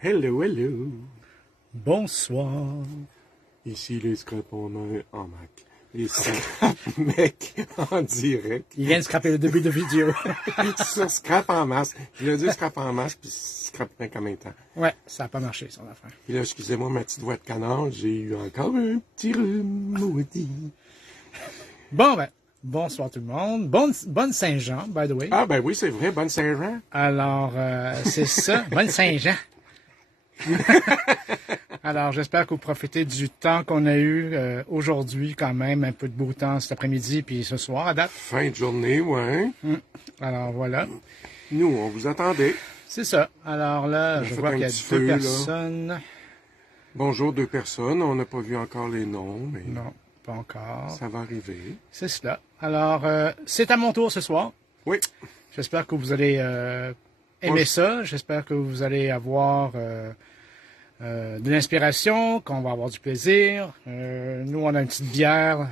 Hello, hello. Bonsoir. Ici les scrapons en Mac. Les scrap mec en direct. Il vient de scraper le début de vidéo. Sur scrap en masse. Je l'ai dit scrap en masse, puis scrap mec en même temps. Ouais, ça n'a pas marché, son affaire. Puis là, excusez-moi ma petite voix de canard, j'ai eu encore un petit rhume maudit. Bon, ben, bonsoir tout le monde. Bonne Saint-Jean, by the way. Ah ben oui, c'est vrai, bonne Saint-Jean. Alors, c'est ça, bonne Saint-Jean. Alors, j'espère que vous profitez du temps qu'on a eu aujourd'hui, quand même, un peu de beau temps cet après-midi, puis ce soir à date. Fin de journée, ouais. Alors, voilà. Nous, on vous attendait. C'est ça. Alors là, je vois qu'il y a deux personnes. Bonjour, 2 personnes. On n'a pas vu encore les noms, mais Non, pas encore. ça va arriver. C'est cela. Alors, c'est à mon tour ce soir. Oui. J'espère que vous allez aimer ça. J'espère que vous allez avoir de l'inspiration, qu'on va avoir du plaisir. Nous, on a une petite bière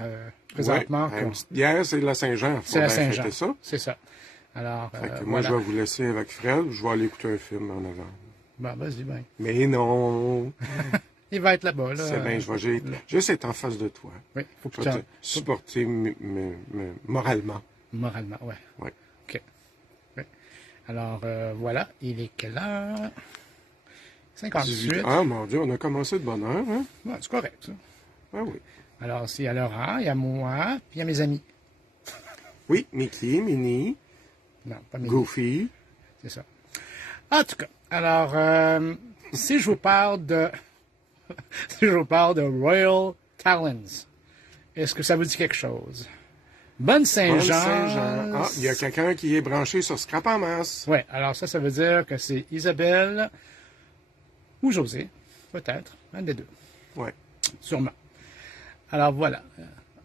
présentement. Ouais, une petite bière, c'est la Saint-Jean. C'est la Saint-Jean. Ça. C'est ça. Alors, moi, voilà. je vais vous laisser avec Fred. Je vais aller écouter un film en avant. Ben, vas-y, ben. Mais non. Il va être là-bas, là. C'est bien, je vais juste être en face de toi. Oui, faut que je vais te supporter moralement. Moralement, ouais. Ouais. OK. Ouais. Alors, voilà. Il est quelle heure? 58. Ah, mon Dieu, on a commencé de bonne heure, hein? Ouais, c'est correct, ça. Ah oui. Alors, il y a Laurent, il y a moi, puis il y a mes amis. Oui, Mickey, Minnie, Non, pas mes Goofy. C'est ça. En tout cas, alors, si je vous parle de... si je vous parle de Royal Talons, est-ce que ça vous dit quelque chose? Bonne Saint-Jean. Saint-Jean. Ah, il y a quelqu'un qui est branché sur Scrap en masse. Oui, alors ça veut dire que c'est Isabelle ou José, peut-être, un des deux. Oui. Sûrement. Alors voilà.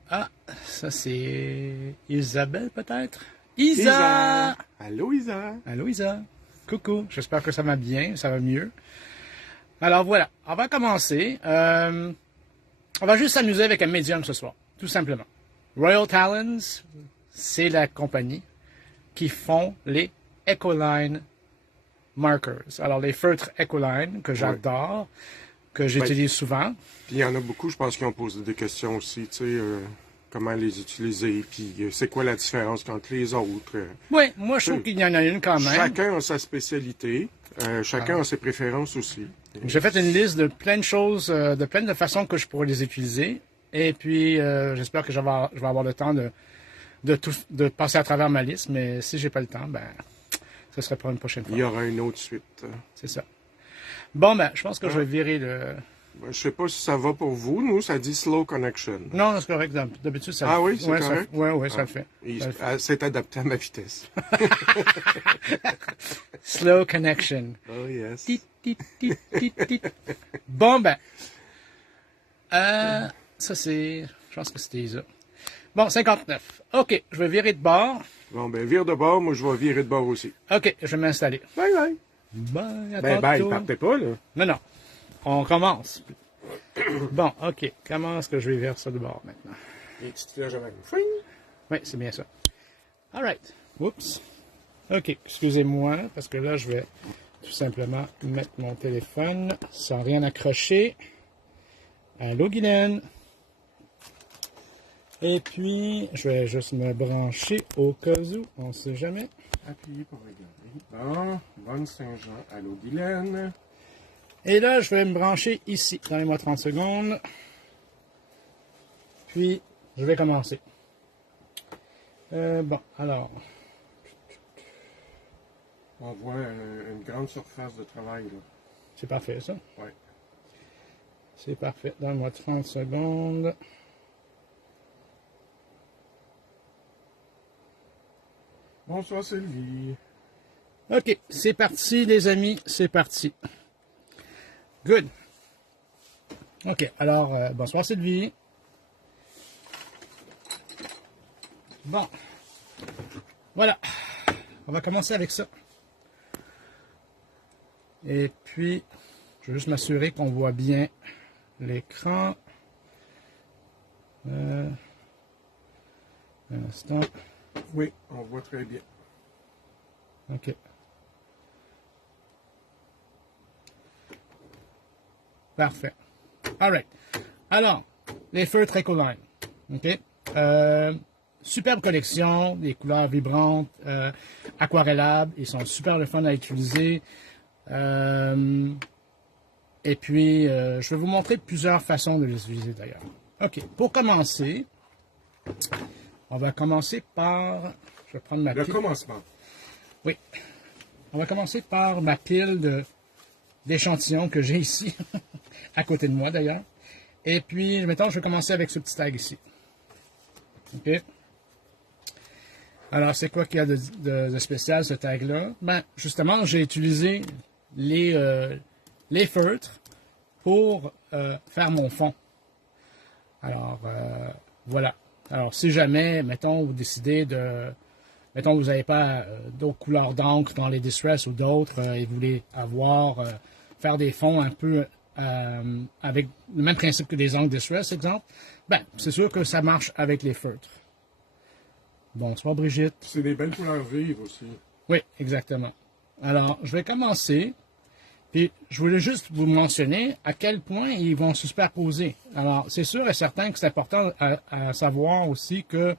Ah, ça c'est Isabelle peut-être? Isa! Allô, Isa! Allô, Isa! Coucou, j'espère que ça va bien, ça va mieux. Alors voilà, on va commencer. On va juste s'amuser avec un médium ce soir, tout simplement. Royal Talons, c'est la compagnie qui font les Ecoline Markers. Alors les feutres Ecoline, que j'adore, que j'utilise souvent. Puis il y en a beaucoup, je pense, qui ont posé des questions aussi, tu sais, comment les utiliser, puis c'est quoi la différence entre les autres. Oui, moi je trouve qu'il y en a une quand même. Chacun a sa spécialité, chacun a ses préférences aussi. J'ai fait une liste de plein de choses, de plein de façons que je pourrais les utiliser. Et puis, j'espère que je vais avoir le temps de passer à travers ma liste. Mais si j'ai pas le temps, ben, ce serait pour une prochaine fois. Il y aura une autre suite. C'est ça. Bon, ben, je pense que je vais virer le... Je sais pas si ça va pour vous. Nous, ça dit slow connection. Non, c'est correct. D'habitude, ça le fait. Ah oui, c'est correct? Oui, ça le fait. C'est adapté à ma vitesse. Slow connection. Oh yes. Tit, tit, tit, tit, tit. Bon, ben. Ça, c'est... Je pense que c'était Isa. Bon, 59. OK, je vais virer de bord. Bon, ben, vire de bord. Moi, je vais virer de bord aussi. OK, je vais m'installer. Bye, bye. Bye, à Ben, bye, tantôt. partez pas, là. Non. On commence. Bon, OK. Comment est-ce que je vais vers ça de bord maintenant? Les petites flèches avec Oui, c'est bien ça. All right. Oups. OK, excusez-moi, parce que là, je vais tout simplement mettre mon téléphone sans rien accrocher. Allô, Guylaine. Et puis, je vais juste me brancher au cas où, on ne sait jamais. Appuyez pour regarder. Bon, bonne Saint-Jean. Allô, Guylaine. Et là, je vais me brancher ici. Donnez-moi 30 secondes. Puis, je vais commencer. Bon, alors. On voit une grande surface de travail, là. C'est parfait, ça? Oui. C'est parfait. Donne-moi 30 secondes. Bonsoir, Sylvie. OK, c'est parti, les amis. C'est parti. Good. OK, alors, bonsoir, Sylvie. Bon. Voilà. On va commencer avec ça. Et puis, je vais juste m'assurer qu'on voit bien l'écran. Un instant. Oui, on voit très bien. OK. Parfait. All right. Alors, les feutres Ecoline. OK? Superbe collection, des couleurs vibrantes, aquarellables. Ils sont super le fun à utiliser. Et puis, je vais vous montrer plusieurs façons de les utiliser d'ailleurs. OK. Pour commencer, on va commencer par... Je vais prendre ma pile. Le commencement. Oui. On va commencer par ma pile d'échantillons que j'ai ici, à côté de moi d'ailleurs. Et puis, mettons, je vais commencer avec ce petit tag ici. OK. Alors, c'est quoi qu'il y a de spécial, ce tag-là? Ben, justement, j'ai utilisé les feutres pour faire mon fond. Alors, voilà. Alors, si jamais, mettons, vous décidez de... Mettons, vous n'avez pas d'autres couleurs d'encre dans les Distress ou d'autres et vous voulez faire des fonds un peu avec le même principe que des encres Distress, exemple, ben, c'est sûr que ça marche avec les feutres. Bonsoir, Brigitte. C'est des belles couleurs vives aussi. Oui, exactement. Alors, je vais commencer. Puis, je voulais juste vous mentionner à quel point ils vont se superposer. Alors, c'est sûr et certain que c'est important à savoir aussi que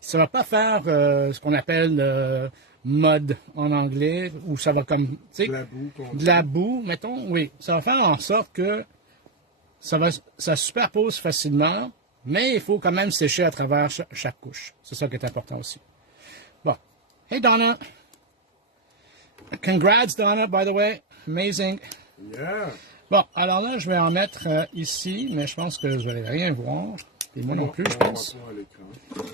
ça ne va pas faire ce qu'on appelle mode en anglais, où ça va comme, tu sais, de la boue, mettons, oui. Ça va faire en sorte que ça superpose facilement, mais il faut quand même sécher à travers chaque couche. C'est ça qui est important aussi. Bon. Hey, Donna. Congrats, Donna, by the way. Amazing. Yeah. Bon, alors là, je vais en mettre ici, mais je pense que je vais rien voir. Et moi non plus, je pense.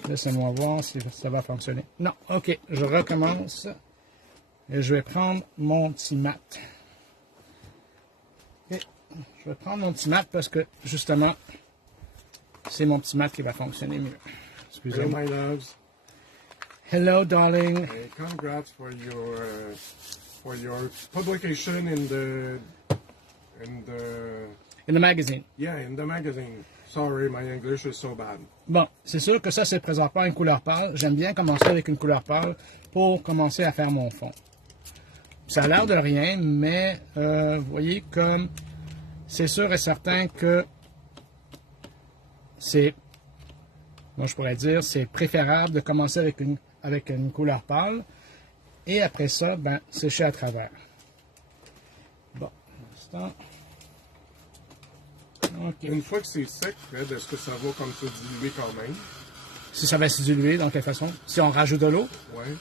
Laissez-moi voir si ça va fonctionner. Non, OK, je recommence. Et je vais prendre mon petit mat. Okay. Je vais prendre mon petit mat parce que, justement, c'est mon petit mat qui va fonctionner mieux. Excusez-moi. Hello, my loves. Hello, darling. Hey, congrats for your publication in the magazine. Yeah, in the magazine. Sorry, my English is so bad. Bon, c'est sûr que ça, c'est présentement une couleur pâle. J'aime bien commencer avec une couleur pâle pour commencer à faire mon fond. Ça a l'air de rien, mais vous voyez comme c'est sûr et certain que c'est, moi je pourrais dire, c'est préférable de commencer avec une couleur pâle et après ça, ben, sécher à travers. Bon, un instant. Okay. Une fois que c'est sec, Fred, est-ce que ça va comme se diluer quand même? Si ça va se diluer, dans quelle façon? Si on rajoute de l'eau? Oui.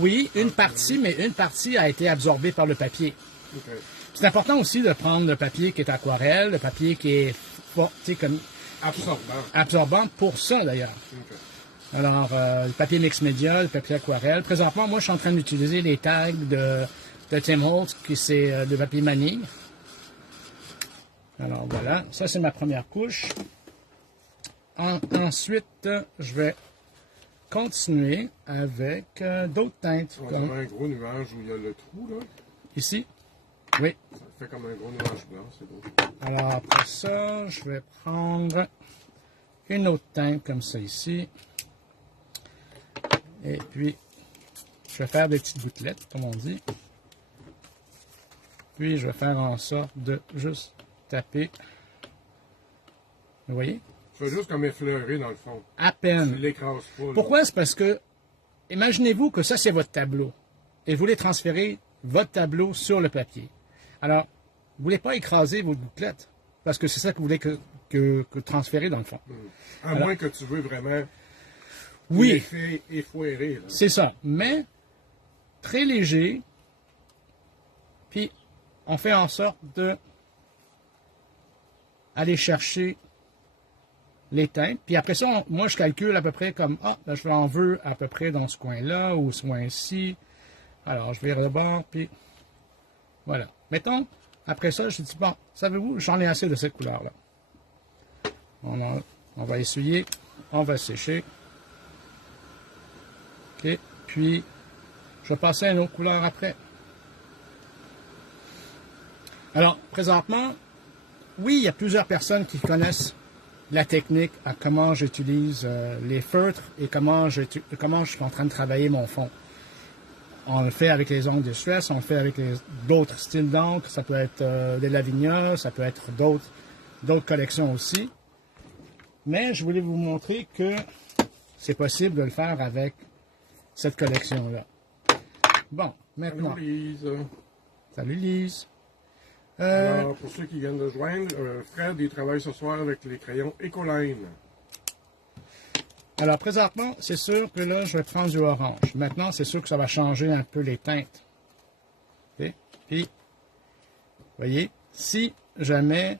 Oui, une partie, mais une partie a été absorbée par le papier. Okay. C'est important aussi de prendre le papier qui est aquarelle, le papier qui est comme absorbant pour ça d'ailleurs. Okay. Alors, le papier mix média, le papier aquarelle. Présentement, moi, je suis en train d'utiliser les tags de Tim Holtz, qui c'est de papier manille. Alors voilà, ça c'est ma première couche. Ensuite, je vais continuer avec d'autres teintes. On dirait un gros nuage où il y a le trou, là. Ici? Oui. Ça fait comme un gros nuage blanc, c'est beau. Alors après ça, je vais prendre une autre teinte comme ça ici. Et puis, je vais faire des petites gouttelettes, comme on dit. Puis, je vais faire en sorte de juste taper. Vous voyez? Tu vas juste comme effleurer dans le fond. À peine. Tu l'écrases pas. Pourquoi? C'est parce que, imaginez-vous que ça, c'est votre tableau. Et vous voulez transférer votre tableau sur le papier. Alors, vous ne voulez pas écraser vos gouttelettes. Parce que c'est ça que vous voulez que transférer dans le fond. À moins que tu veux vraiment oui, l'effet effoiré. C'est ça. Mais, très léger. Puis, on fait en sorte de aller chercher les teintes. Puis après ça, moi, je calcule à peu près comme, ben, je en veux à peu près dans ce coin-là ou ce coin-ci. Alors, je vais de bord, puis voilà. Mettons, après ça, je dis, bon, savez-vous, j'en ai assez de cette couleur-là. On va essuyer, on va sécher. OK, puis, je vais passer à une autre couleur après. Alors, présentement, oui, il y a plusieurs personnes qui connaissent la technique à comment j'utilise les feutres et comment je suis en train de travailler mon fond. On le fait avec les ongles de stress, on le fait avec d'autres styles d'encre. Ça peut être des Lavinia, ça peut être d'autres collections aussi. Mais je voulais vous montrer que c'est possible de le faire avec cette collection-là. Bon, maintenant. Salut Lise. Salut Lise. Alors, pour ceux qui viennent de joindre, Fred, il travaille ce soir avec les crayons Ecoline. Alors, présentement, c'est sûr que là, je vais prendre du orange. Maintenant, c'est sûr que ça va changer un peu les teintes. OK? Puis, vous voyez, si jamais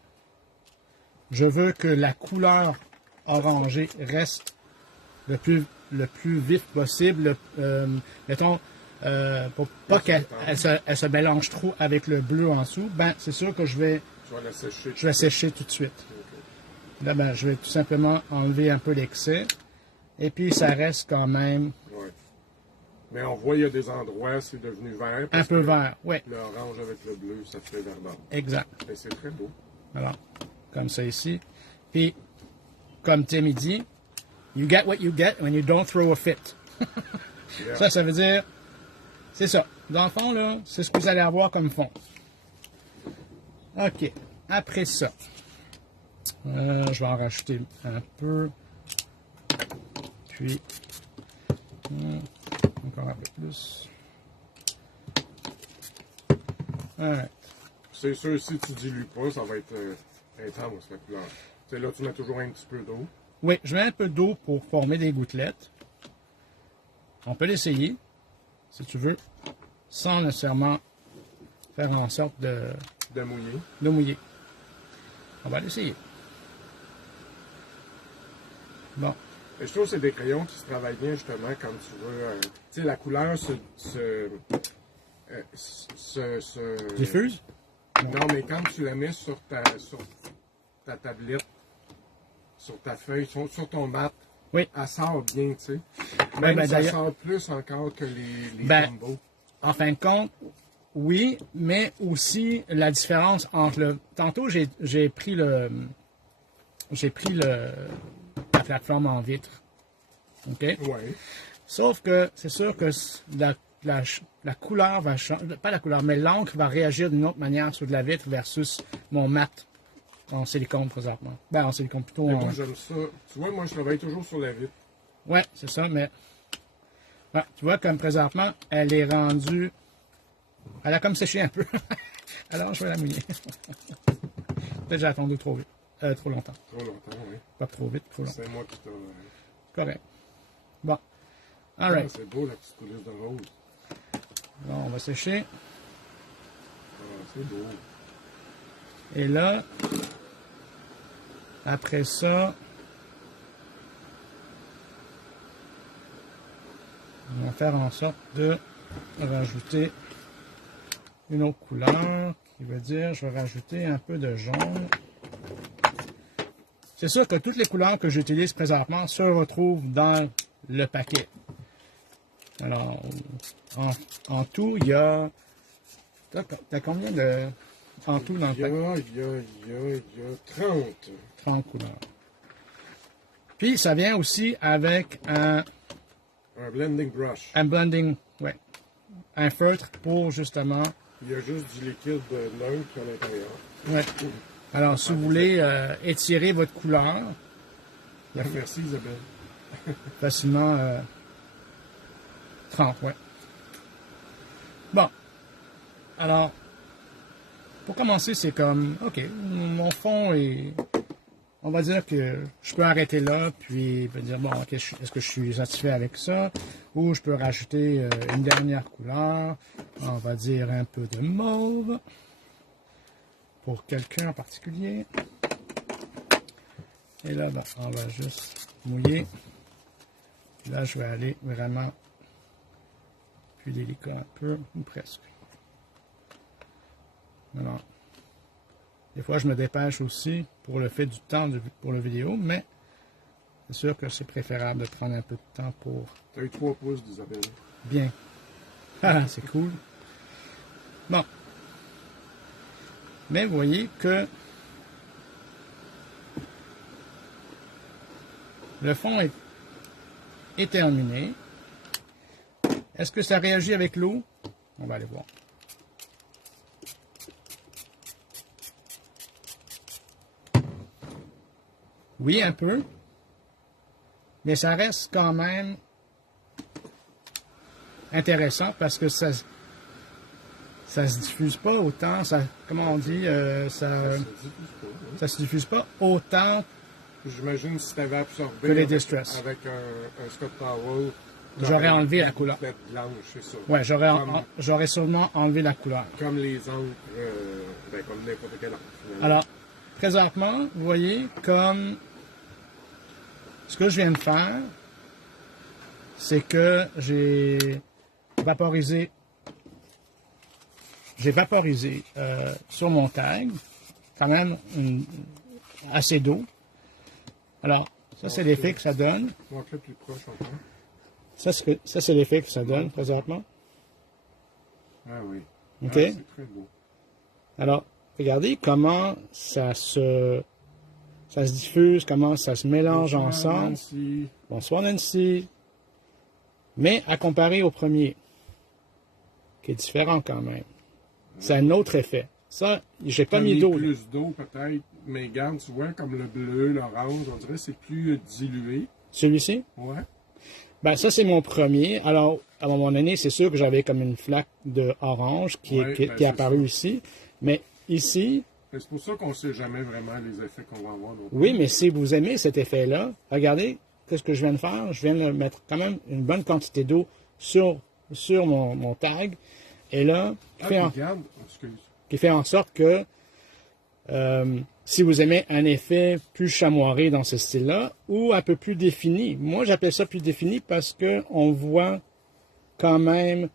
je veux que la couleur orangée reste le plus vif possible, mettons, pour pas qu'elle se mélange trop avec le bleu en dessous, ben, c'est sûr que je vais la sécher. Je vais sécher tout de suite. Okay. Là, ben, je vais tout simplement enlever un peu l'excès. Et puis, ça reste quand même... Oui. Mais on voit, il y a des endroits, c'est devenu vert. Un peu vert, oui. L'orange avec le bleu, ça fait verdâtre. Exact. Et c'est très beau. Voilà. Comme ça ici. Puis, comme Tim dit, you get what you get when you don't throw a fit. Yeah. Ça veut dire... C'est ça. Dans le fond, là, c'est ce que vous allez avoir comme fond. OK. Après ça, je vais en rajouter un peu. Puis, encore un peu plus. Right. C'est sûr, si tu dilues pas, ça va être intense, la couleur. Tu sais, là, tu mets toujours un petit peu d'eau. Oui, je mets un peu d'eau pour former des gouttelettes. On peut l'essayer, si tu veux, sans nécessairement faire en sorte de mouiller. De mouiller. On va l'essayer. Bon. Et je trouve que c'est des crayons qui se travaillent bien justement quand tu veux. Tu sais, la couleur se diffuse? Non, mais quand tu la mets sur ta tablette, sur ta feuille, sur ton mat, oui. Elle sort bien, tu sais. Même ça sort plus encore que les combos. En fin de compte, oui, mais aussi la différence entre le... Tantôt, j'ai pris la plateforme en vitre. OK? Oui. Sauf que c'est sûr que la couleur va changer. Pas la couleur, mais l'encre va réagir d'une autre manière sur de la vitre versus mon mat en silicone présentement. Ben, en silicone plutôt. Mais moi, j'aime ça. Tu vois, moi, je travaille toujours sur la vitre. Ouais, c'est ça, mais. Ouais, tu vois, comme présentement, elle est rendue. Elle a comme séché un peu. Alors, je vais la mouiller. Peut-être j'ai attendu trop vite. Trop longtemps. Trop longtemps, oui. Pas trop vite, trop longtemps. C'est moi qui t'ai. Correct. Bon. All right. C'est beau, la petite coulisse de rose. Bon, on va sécher. Ah, c'est beau. Et là, après ça, on va faire en sorte de rajouter une autre couleur, qui veut dire je vais rajouter un peu de jaune. C'est sûr que toutes les couleurs que j'utilise présentement se retrouvent dans le paquet. Alors, en tout, il y a... T'as combien de... En tout dans le paquet? Il y a 30. 30 couleurs. Puis, ça vient aussi avec un blending brush. Un blending, oui. Un feutre pour, justement... Il y a juste du liquide neutre à l'intérieur. Oui. Alors, si vous voulez étirer votre couleur... Merci, Isabelle. Facilement... 30, oui. Bon. Alors... Pour commencer, c'est comme, OK, mon fond est... On va dire que je peux arrêter là, puis dire, bon, OK, est-ce que je suis satisfait avec ça? Ou je peux rajouter une dernière couleur. On va dire un peu de mauve. Pour quelqu'un en particulier. Et là, bon, on va juste mouiller. Là, je vais aller vraiment plus délicat un peu, ou presque. Alors, des fois, je me dépêche aussi pour le fait du temps pour la vidéo, mais c'est sûr que c'est préférable de prendre un peu de temps pour... Tu as eu 3 pouces d'Isabelle. Bien. Ah, c'est cool. Bon. Mais vous voyez que le fond est terminé. Est-ce que ça réagit avec l'eau? On va aller voir. Oui, un peu. Mais ça reste quand même intéressant parce que ça se diffuse pas autant, comment on dit, ça se diffuse pas autant J'imagine si tu avais absorbé que les Distress. avec un Scott Towel, J'aurais enlevé la couleur. blanche, c'est ça. Ouais, j'aurais sûrement enlevé la couleur. Comme les encres, comme n'importe quelle encre. Finalement. Alors, présentement, vous voyez, comme ce que je viens de faire, c'est que j'ai vaporisé sur mon tag quand même assez d'eau. Alors, ça c'est l'effet que ça donne. Montre-le plus proche encore. Ça c'est l'effet que ça donne présentement. Ah oui. OK? Ah, c'est très beau. Alors, regardez comment ça se diffuse, comment ça se mélange ensemble. Nancy. Bonsoir Nancy. Mais à comparer au premier, qui est différent quand même. C'est un autre effet. Ça, j'ai pas mis d'eau. Plus d'eau peut-être, mais regarde, tu vois, comme le bleu, l'orange, on dirait que c'est plus dilué. Celui-ci? Ouais. Ben, ça, c'est mon premier. Alors, à un moment donné, c'est sûr que j'avais comme une flaque de orange qui est apparue ici. Mais ici... C'est pour ça qu'on ne sait jamais vraiment les effets qu'on va avoir. Oui, mais si vous aimez cet effet-là, regardez ce que je viens de faire. Je viens de mettre quand même une bonne quantité d'eau sur mon tag. Et là, qui fait en sorte que si vous aimez un effet plus chamoiré dans ce style-là, ou un peu plus défini. Moi, j'appelle ça plus défini parce qu'on voit quand même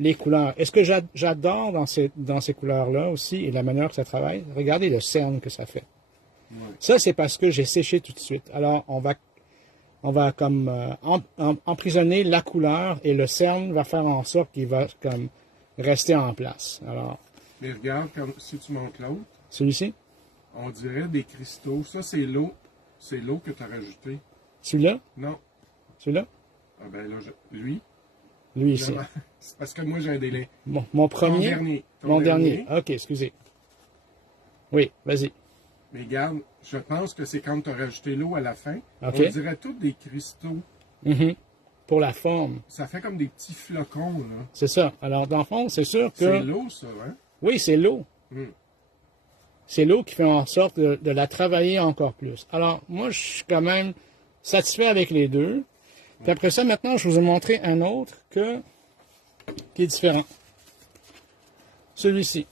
les couleurs. Et ce que j'adore dans ces couleurs-là aussi, et la manière que ça travaille, regardez le cerne que ça fait. Ouais. Ça, c'est parce que j'ai séché tout de suite. Alors, on va comme emprisonner la couleur et le cerne va faire en sorte qu'il va comme rester en place. Alors, mais regarde, si tu montes l'autre, celui-ci? On dirait des cristaux. Ça, c'est l'eau. C'est l'eau que tu as rajouté. Celui-là? Non. Celui-là? Ah ben là, lui. Lui ici. C'est parce que moi, j'ai un délai. Mon premier? Mon dernier. OK, excusez. Oui, vas-y. Mais regarde, je pense que c'est quand tu as rajouté l'eau à la fin. Okay. On dirait tous des cristaux. Pour la forme. Ça fait comme des petits flocons, là. C'est ça. Alors, dans le fond, c'est sûr que... C'est l'eau, ça, hein? Oui, c'est l'eau. C'est l'eau qui fait en sorte de la travailler encore plus. Alors, moi, je suis quand même satisfait avec les deux. Puis après ça, maintenant, je vous ai montré un autre qui est différent. Celui-ci.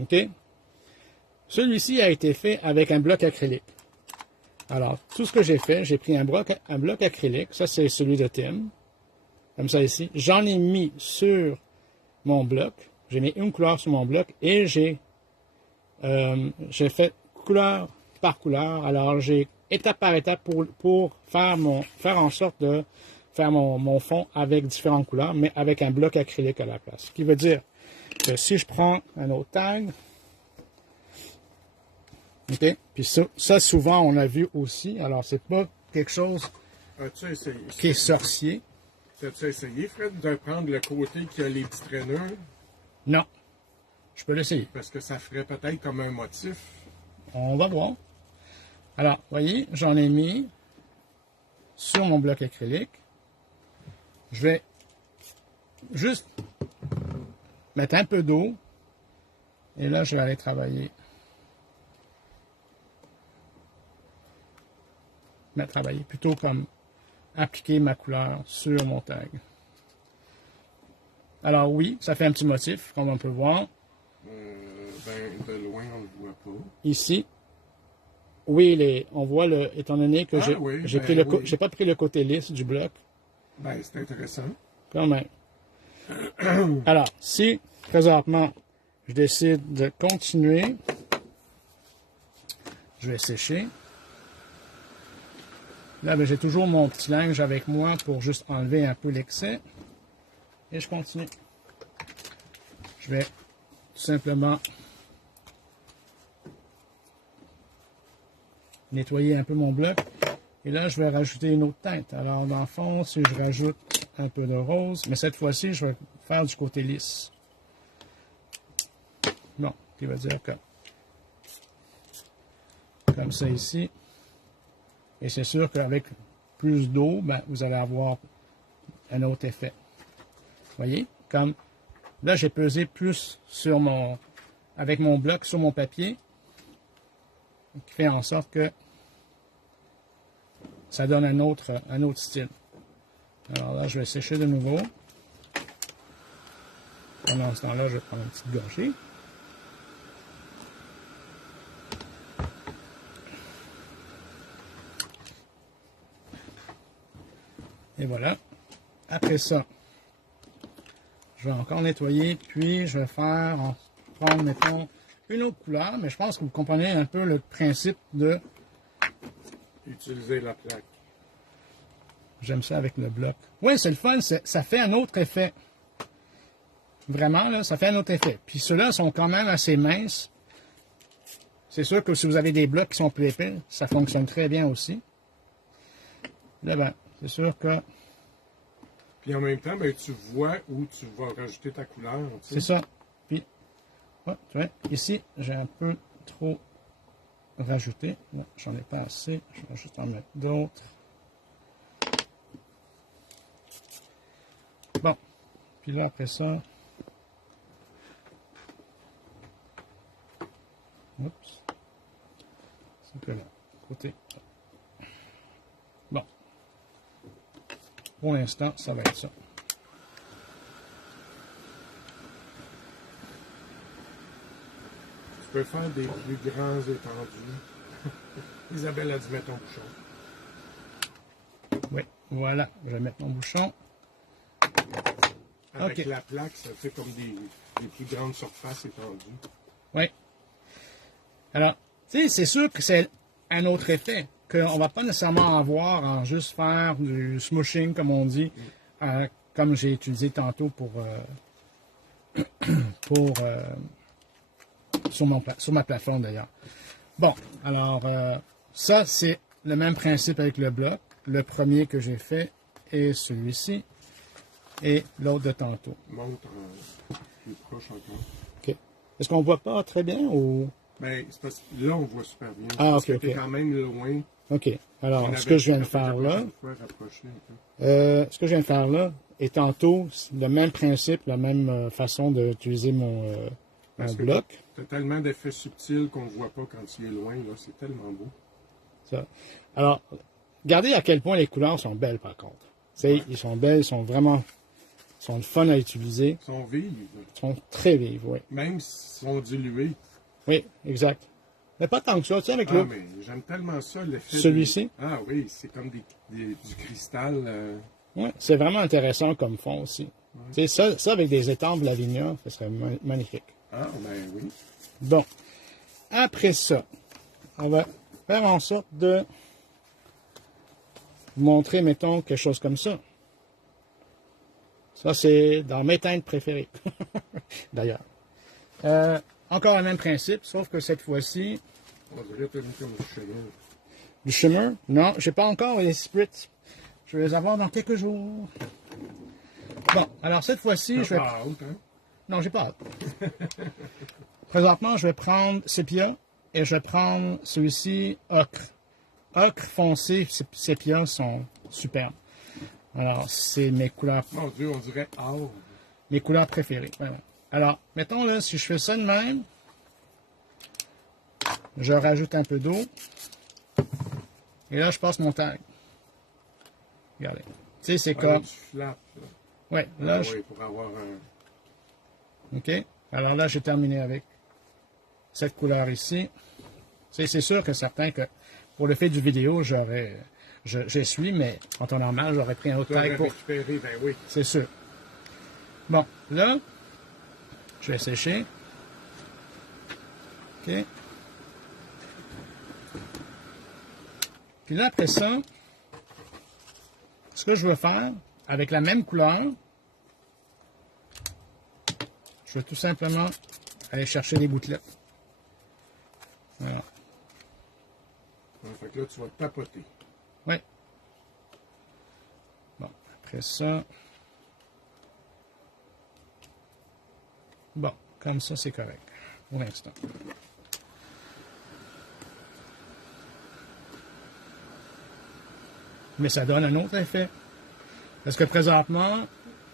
OK? Celui-ci a été fait avec un bloc acrylique. Alors, tout ce que j'ai fait, j'ai pris un bloc acrylique. Ça, c'est celui de Tim. Comme ça ici. J'en ai mis sur mon bloc. J'ai mis une couleur sur mon bloc et j'ai fait couleur par couleur. Alors, j'ai étape par étape pour faire en sorte de faire mon fond avec différentes couleurs, mais avec un bloc acrylique à la place. Ce qui veut dire que si je prends un autre tag, OK, puis ça souvent, on a vu aussi. Alors, c'est pas quelque chose qui est sorcier. As-tu essayé, Fred, de prendre le côté qui a les petits traîneurs? Non. Je peux l'essayer. Parce que ça ferait peut-être comme un motif. On va voir. Alors, vous voyez, j'en ai mis sur mon bloc acrylique. Je vais juste mettre un peu d'eau. Et là, je vais aller travailler. Plutôt comme appliquer ma couleur sur mon tag. Alors oui, ça fait un petit motif, comme on peut voir. De loin, on ne le voit pas. Ici, oui, on voit étant donné que j'ai pas pris le côté lisse du bloc. Ben, c'est intéressant. Quand même. Alors, si présentement, je décide de continuer, je vais sécher. Là, ben, j'ai toujours mon petit linge avec moi pour juste enlever un peu l'excès. Et je continue. Je vais tout simplement nettoyer un peu mon bloc. Et là, je vais rajouter une autre teinte. Alors, dans le fond, si je rajoute un peu de rose, mais cette fois-ci, je vais faire du côté lisse. Bon, qui va dire que comme ça ici. Et c'est sûr qu'avec plus d'eau, ben, vous allez avoir un autre effet. Vous voyez? Comme là, j'ai pesé plus sur avec mon bloc sur mon papier, qui fait en sorte que ça donne un autre style. Alors là, je vais sécher de nouveau. Pendant ce temps-là, je vais prendre une petite gorgée. Et voilà. Après ça, je vais encore nettoyer, puis je vais prendre, mettons, une autre couleur, mais je pense que vous comprenez un peu le principe de... Utiliser la plaque. J'aime ça avec le bloc. Oui, c'est le fun, ça fait un autre effet. Vraiment, là, ça fait un autre effet. Puis ceux-là sont quand même assez minces. C'est sûr que si vous avez des blocs qui sont plus épais, ça fonctionne très bien aussi. Là, ben, c'est sûr que... Puis en même temps, ben, tu vois où tu vas rajouter ta couleur. Tu sais. C'est ça. Puis, oh, tu vois, ici, j'ai un peu trop rajouté. Non, j'en ai pas assez. Je vais juste en mettre d'autres. Bon. Puis là, après ça... Oups. C'est que là. Côté. Bon. Pour l'instant, ça va être ça. Tu peux faire des plus grands étendus. Isabelle a dû mettre ton bouchon. Oui, voilà. Je vais mettre mon bouchon. Avec OK. la plaque, ça fait comme des plus grandes surfaces étendues. Oui. Alors, tu sais, c'est sûr que c'est un autre effet qu'on ne va pas nécessairement avoir en juste faire du smooshing, comme on dit, comme j'ai utilisé tantôt sur ma plateforme d'ailleurs. Bon, alors, ça, c'est le même principe avec le bloc. Le premier que j'ai fait est celui-ci et l'autre de tantôt. Monte plus proche encore. OK. Est-ce qu'on ne voit pas très bien ou... Ben, c'est parce que là, on voit super bien. Ah, parce ok, que ok. t'es quand même loin. OK. On Alors, avait ce que je viens de fait la faire là, prochaine fois rapprocher un peu. ce que je viens de faire là est tantôt le même principe, la même façon d'utiliser mon Parce que bloc. t'as tellement d'effets subtils qu'on ne voit pas quand tu es loin. Là, c'est tellement beau. Ça. Alors, regardez à quel point les couleurs sont belles par contre. Ouais. Ils sont belles, ils sont vraiment le fun à utiliser. Ils sont vives. Ils sont très vives, oui. Même s'ils sont dilués. Oui, exact. Mais pas tant que ça, tu sais, avec Ah, l'autre. mais j'aime tellement ça, l'effet. Celui-ci? Ah oui, c'est comme du cristal. Oui, c'est vraiment intéressant comme fond aussi. Ouais. Tu sais, ça avec des étampes de Lavinia, ça serait magnifique. Ah, ben oui. Bon. Après ça, on va faire en sorte de vous montrer, mettons, quelque chose comme ça. Ça, c'est dans mes teintes préférées. D'ailleurs. Encore le même principe, sauf que cette fois-ci... On dirait que tu as mis comme du shimmer. Du shimmer? Non, j'ai pas encore les spritz. Je vais les avoir dans quelques jours. Bon, alors cette fois-ci, je vais... Pas hâte, hein? Non, j'ai pas hâte. Présentement, je vais prendre sépia et je vais prendre celui-ci, ocre. Ocre foncé, sépia sont superbes. Alors, c'est mes couleurs... Mon Dieu, on dirait or. Mes couleurs préférées. Voilà. Alors, mettons là, si je fais ça de même, je rajoute un peu d'eau. Et là, je passe mon tag. Regardez. Tu sais, c'est comme... Tu flattes, là. Oui, là, oui, pour avoir un... OK. Alors là, j'ai terminé avec cette couleur ici. C'est sûr que certain que pour le fait du vidéo, j'essuie, mais en temps normal, j'aurais pris un autre tag pour... récupérer, ben oui. C'est sûr. Bon, là, je vais sécher. OK. Puis là, après ça, ce que je vais faire, avec la même couleur, je vais tout simplement aller chercher des gouttelettes. Voilà. Ouais, fait que là, tu vas tapoter. Oui. Bon, après ça, Bon, comme ça, c'est correct pour l'instant. Mais ça donne un autre effet. Parce que présentement,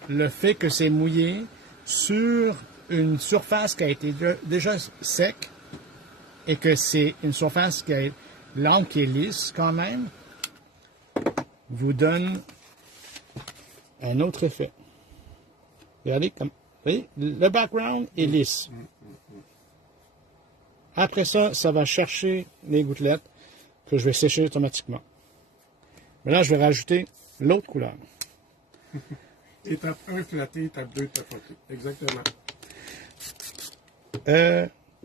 le fait que c'est mouillé sur une surface qui a été déjà sec et que c'est une surface qui a l'encre qui est lisse quand même, vous donne un autre effet. Regardez comme, vous voyez, le background est lisse. Après ça, ça va chercher les gouttelettes que je vais sécher automatiquement. Mais là, je vais rajouter l'autre couleur. Étape 1, flatter. Étape 2, tapoter. Exactement.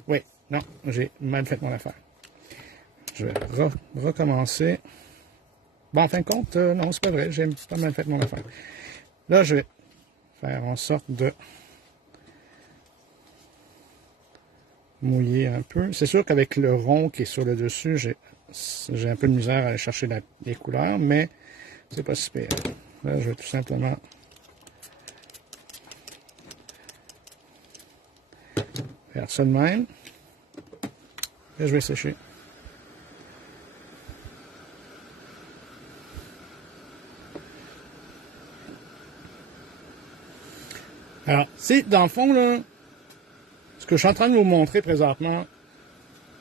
Oui, non, j'ai mal fait mon affaire. Je vais recommencer. Bon, en fin de compte, non, c'est pas vrai, j'ai pas mal fait mon affaire. Là, je vais faire en sorte de mouiller un peu. C'est sûr qu'avec le rond qui est sur le dessus, j'ai un peu de misère à aller chercher les couleurs, mais c'est pas super. Là, je vais tout simplement faire ça de même. Et je vais sécher. Alors, c'est dans le fond, là, ce que je suis en train de vous montrer présentement,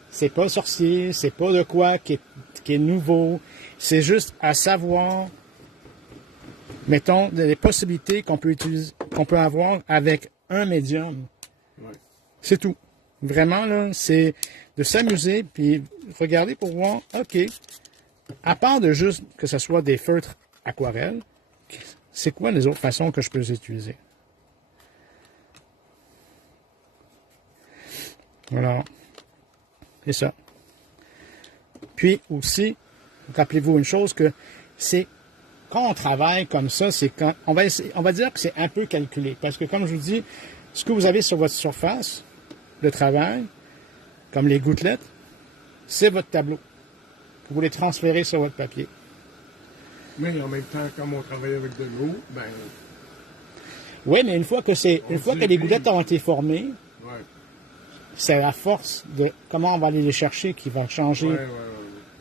c'est pas sorcier, c'est pas de quoi qui est nouveau. C'est juste à savoir, mettons, les possibilités qu'on peut utiliser, qu'on peut avoir avec un médium. Ouais. C'est tout. Vraiment, là, c'est de s'amuser, puis regarder pour voir, OK, à part de juste que ce soit des feutres aquarelles, c'est quoi les autres façons que je peux les utiliser? Voilà. C'est ça. Puis aussi, rappelez-vous une chose que c'est quand on travaille comme ça, c'est quand on va dire que c'est un peu calculé. Parce que comme je vous dis, ce que vous avez sur votre surface de travail, comme les gouttelettes, c'est votre tableau. Vous les transférez sur votre papier. Mais en même temps, comme on travaille avec de l'eau, ben. Oui, mais une fois que les gouttelettes ont été formées, Ouais. c'est à force de comment on va aller les chercher qui va changer, Ouais.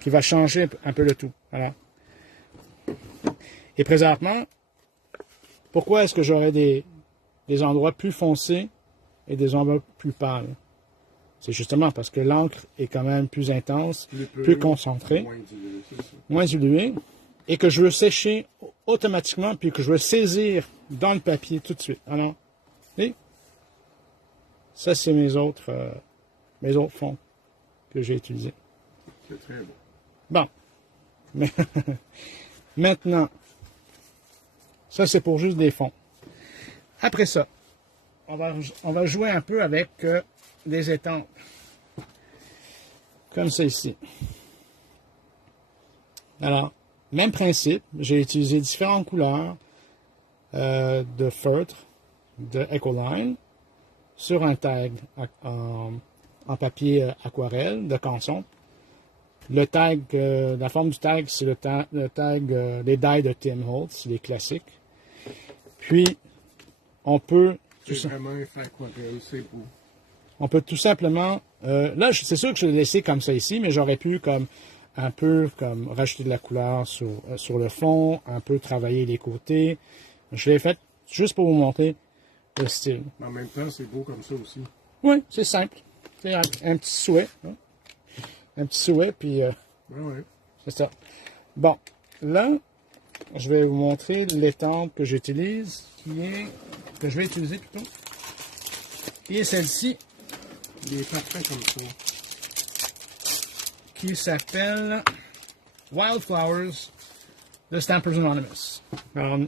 qui va changer un peu le tout. Voilà. Et présentement, pourquoi est-ce que j'aurais des endroits plus foncés et des endroits plus pâles? C'est justement parce que l'encre est quand même plus intense, plus concentrée, moins diluée, et que je veux sécher automatiquement, puis que je veux saisir dans le papier tout de suite. Alors, et ça, c'est mes autres fonds que j'ai utilisés. C'est très bon. Bon. Mais maintenant, ça, c'est pour juste des fonds. Après ça, on va jouer un peu avec des étampes. Comme ça ici. Alors, même principe, j'ai utilisé différentes couleurs de feutre, de Ecoline, sur un tag en papier aquarelle de canson. Le tag, la forme du tag, c'est le tag les die de Tim Holtz, les classiques. Puis, on peut... C'est vraiment un fait aquarelle, c'est beau. On peut tout simplement... là, c'est sûr que je l'ai laissé comme ça ici, mais j'aurais pu un peu rajouter de la couleur sur le fond, un peu travailler les côtés. Je l'ai fait juste pour vous montrer le style. Mais en même temps, c'est beau comme ça aussi. Oui, c'est simple. C'est un petit souhait. Hein? Un petit souhait, puis Ouais. c'est ça. Bon, là, je vais vous montrer l'étampe que j'utilise, que je vais utiliser plutôt, qui est celle-ci, Il est parfait comme ça. qui s'appelle Wildflowers de Stampers Anonymous. Alors,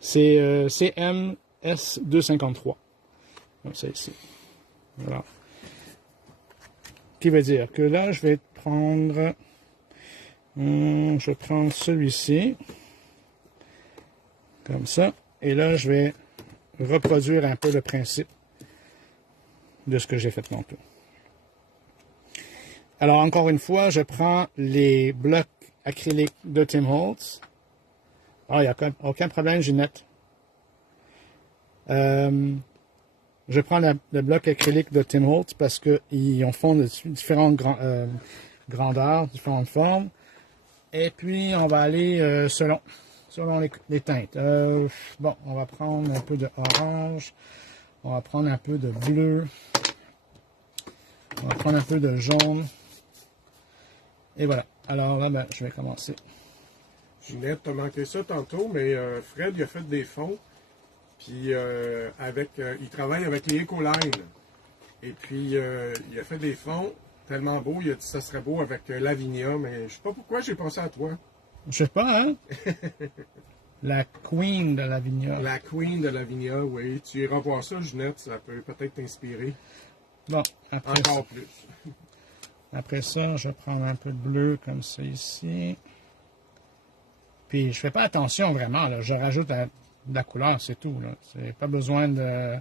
c'est CMS253. Donc, c'est ici. Voilà. Qui veut dire que là, je vais prendre... je vais prendre celui-ci. Comme ça. Et là, je vais reproduire un peu le principe de ce que j'ai fait tantôt. Alors, encore une fois, je prends les blocs acryliques de Tim Holtz. Ah, il n'y a aucun problème, Ginette. je prends le bloc acrylique de Tim Holtz parce qu'ils en font de différentes grandeurs, différentes formes. Et puis, on va aller selon les teintes. Bon, on va prendre un peu de orange. On va prendre un peu de bleu. On va prendre un peu de jaune. Et voilà. Alors là, ben, je vais commencer. Ginette, t'as manqué ça tantôt, mais Fred, il a fait des fonds. Puis, il travaille avec les Ecoline. Et puis, il a fait des fonds tellement beaux. Il a dit que ça serait beau avec Lavinia, mais je sais pas pourquoi j'ai pensé à toi. Je sais pas, hein? La Queen de Lavinia. La Queen de Lavinia, oui. Tu iras voir ça, Ginette. Ça peut peut-être t'inspirer. Bon, après encore plus. Après ça, je vais prendre un peu de bleu comme ça ici. Puis, je fais pas attention vraiment, là. Je rajoute de la couleur, c'est tout, là. C'est pas besoin de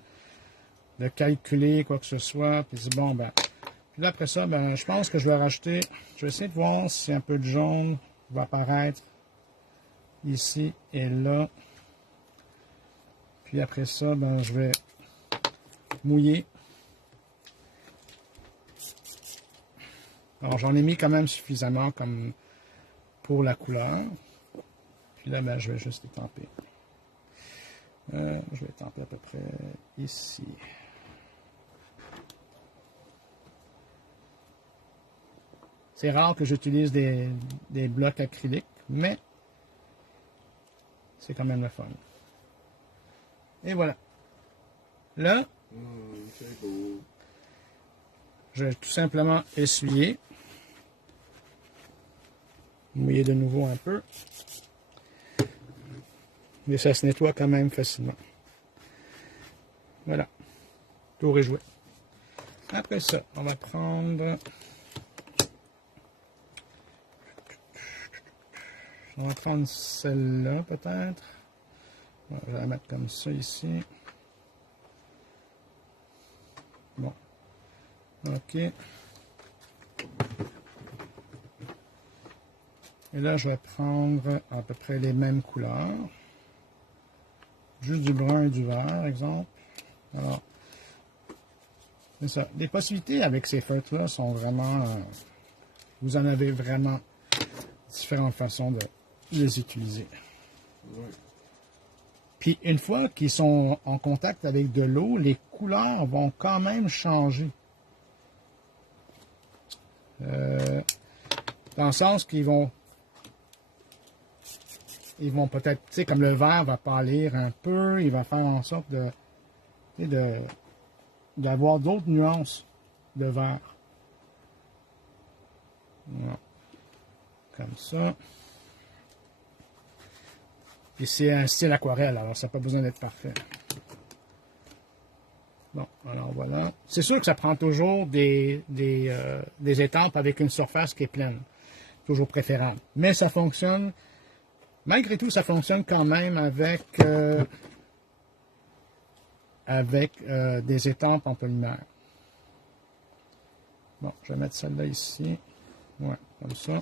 calculer quoi que ce soit. Puis, c'est bon, ben. Puis là, après ça, ben, je pense que je vais rajouter. Je vais essayer de voir si un peu de jaune va apparaître ici et là. Puis après ça, ben, je vais mouiller. Alors, j'en ai mis quand même suffisamment comme pour la couleur. Puis là, ben, je vais juste étamper. Je vais étamper à peu près ici. C'est rare que j'utilise des blocs acryliques, mais c'est quand même le fun. Et voilà. Là, c'est beau. je vais tout simplement essuyer. Mouiller de nouveau un peu. Mais ça se nettoie quand même facilement. Voilà. Tour est joué. Après ça, on va prendre... On va prendre celle-là peut-être. Je vais la mettre comme ça ici. Bon. OK. Et là, je vais prendre à peu près les mêmes couleurs. Juste du brun et du vert, exemple. Alors, c'est ça. Les possibilités avec ces feutres-là sont vraiment... vous en avez vraiment différentes façons de les utiliser. Ouais. Puis, une fois qu'ils sont en contact avec de l'eau, les couleurs vont quand même changer. Dans le sens qu'ils vont peut-être, tu sais, comme le vert va pâlir un peu, il va faire en sorte d'avoir d'autres nuances de vert. Voilà. Comme ça. Puis c'est un style aquarelle, alors ça n'a pas besoin d'être parfait. Bon, alors voilà. C'est sûr que ça prend toujours des étampes avec une surface qui est pleine. Toujours préférable. Mais ça fonctionne. Malgré tout, ça fonctionne quand même avec des étampes en polymère. Bon, je vais mettre celle-là ici. Ouais, comme ça.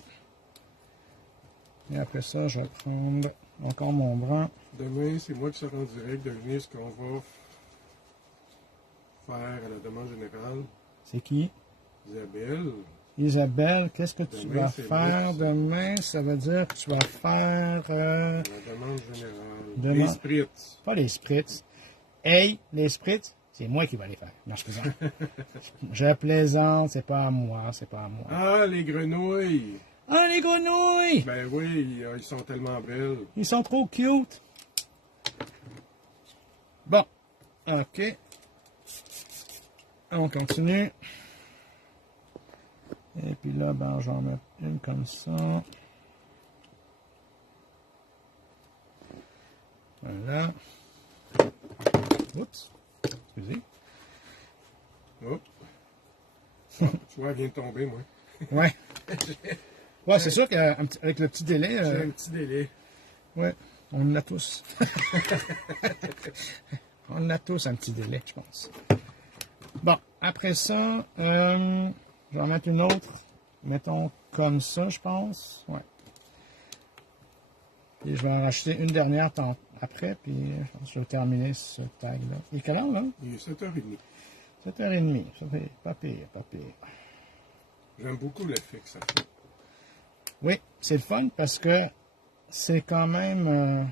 Et après ça, je vais prendre encore mon brun. Demain, c'est moi qui serai en direct de venir ce qu'on va faire à la demande générale. C'est qui? Isabelle. Isabelle, qu'est-ce que tu Demain, vas c'est faire moi. demain? Ça veut dire que tu vas faire... La demande générale. Demain. Les spritz. Pas les spritz. Hey, les spritz, c'est moi qui vais les faire. Non, je plaisante. Je plaisante, c'est pas à moi, c'est pas à moi. Ah, les grenouilles. Ah, les grenouilles! Ben oui, ils sont tellement belles. Ils sont trop cute. Bon, ok. On continue. Et puis là, ben, j'en mets une comme ça. Voilà. Oups. Excusez. Hop. Ah, tu vois, elle vient de tomber, moi. Ouais. Ouais, c'est sûr qu'avec le petit délai... J'ai un petit délai. Ouais, on en a tous. On a tous un petit délai, je pense. Bon, après ça, je vais en mettre une autre. Mettons comme ça, je pense. Ouais. Et je vais en racheter une dernière après, puis je pense que je vais terminer ce tag-là. Il est quelle heure, là? Il est 7h30. 7h30. Ça fait pas pire, pas pire. J'aime beaucoup l'effet que ça fait. Oui, c'est le fun parce que c'est quand même...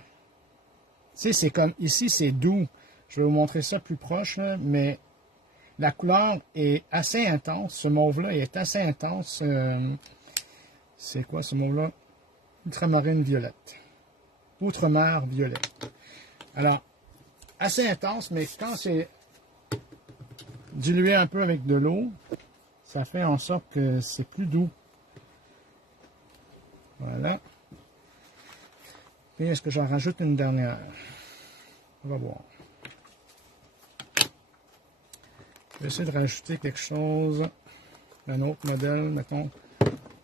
tu sais, c'est comme... Ici, c'est doux. Je vais vous montrer ça plus proche, là, mais la couleur est assez intense. Ce mauve-là est assez intense. C'est quoi ce mauve-là? Ultramarine violette. Outre-mer violet. Alors, assez intense, mais quand c'est dilué un peu avec de l'eau, ça fait en sorte que c'est plus doux. Voilà. Et est-ce que j'en rajoute une dernière? On va voir. Je vais essayer de rajouter quelque chose. Un autre modèle, mettons,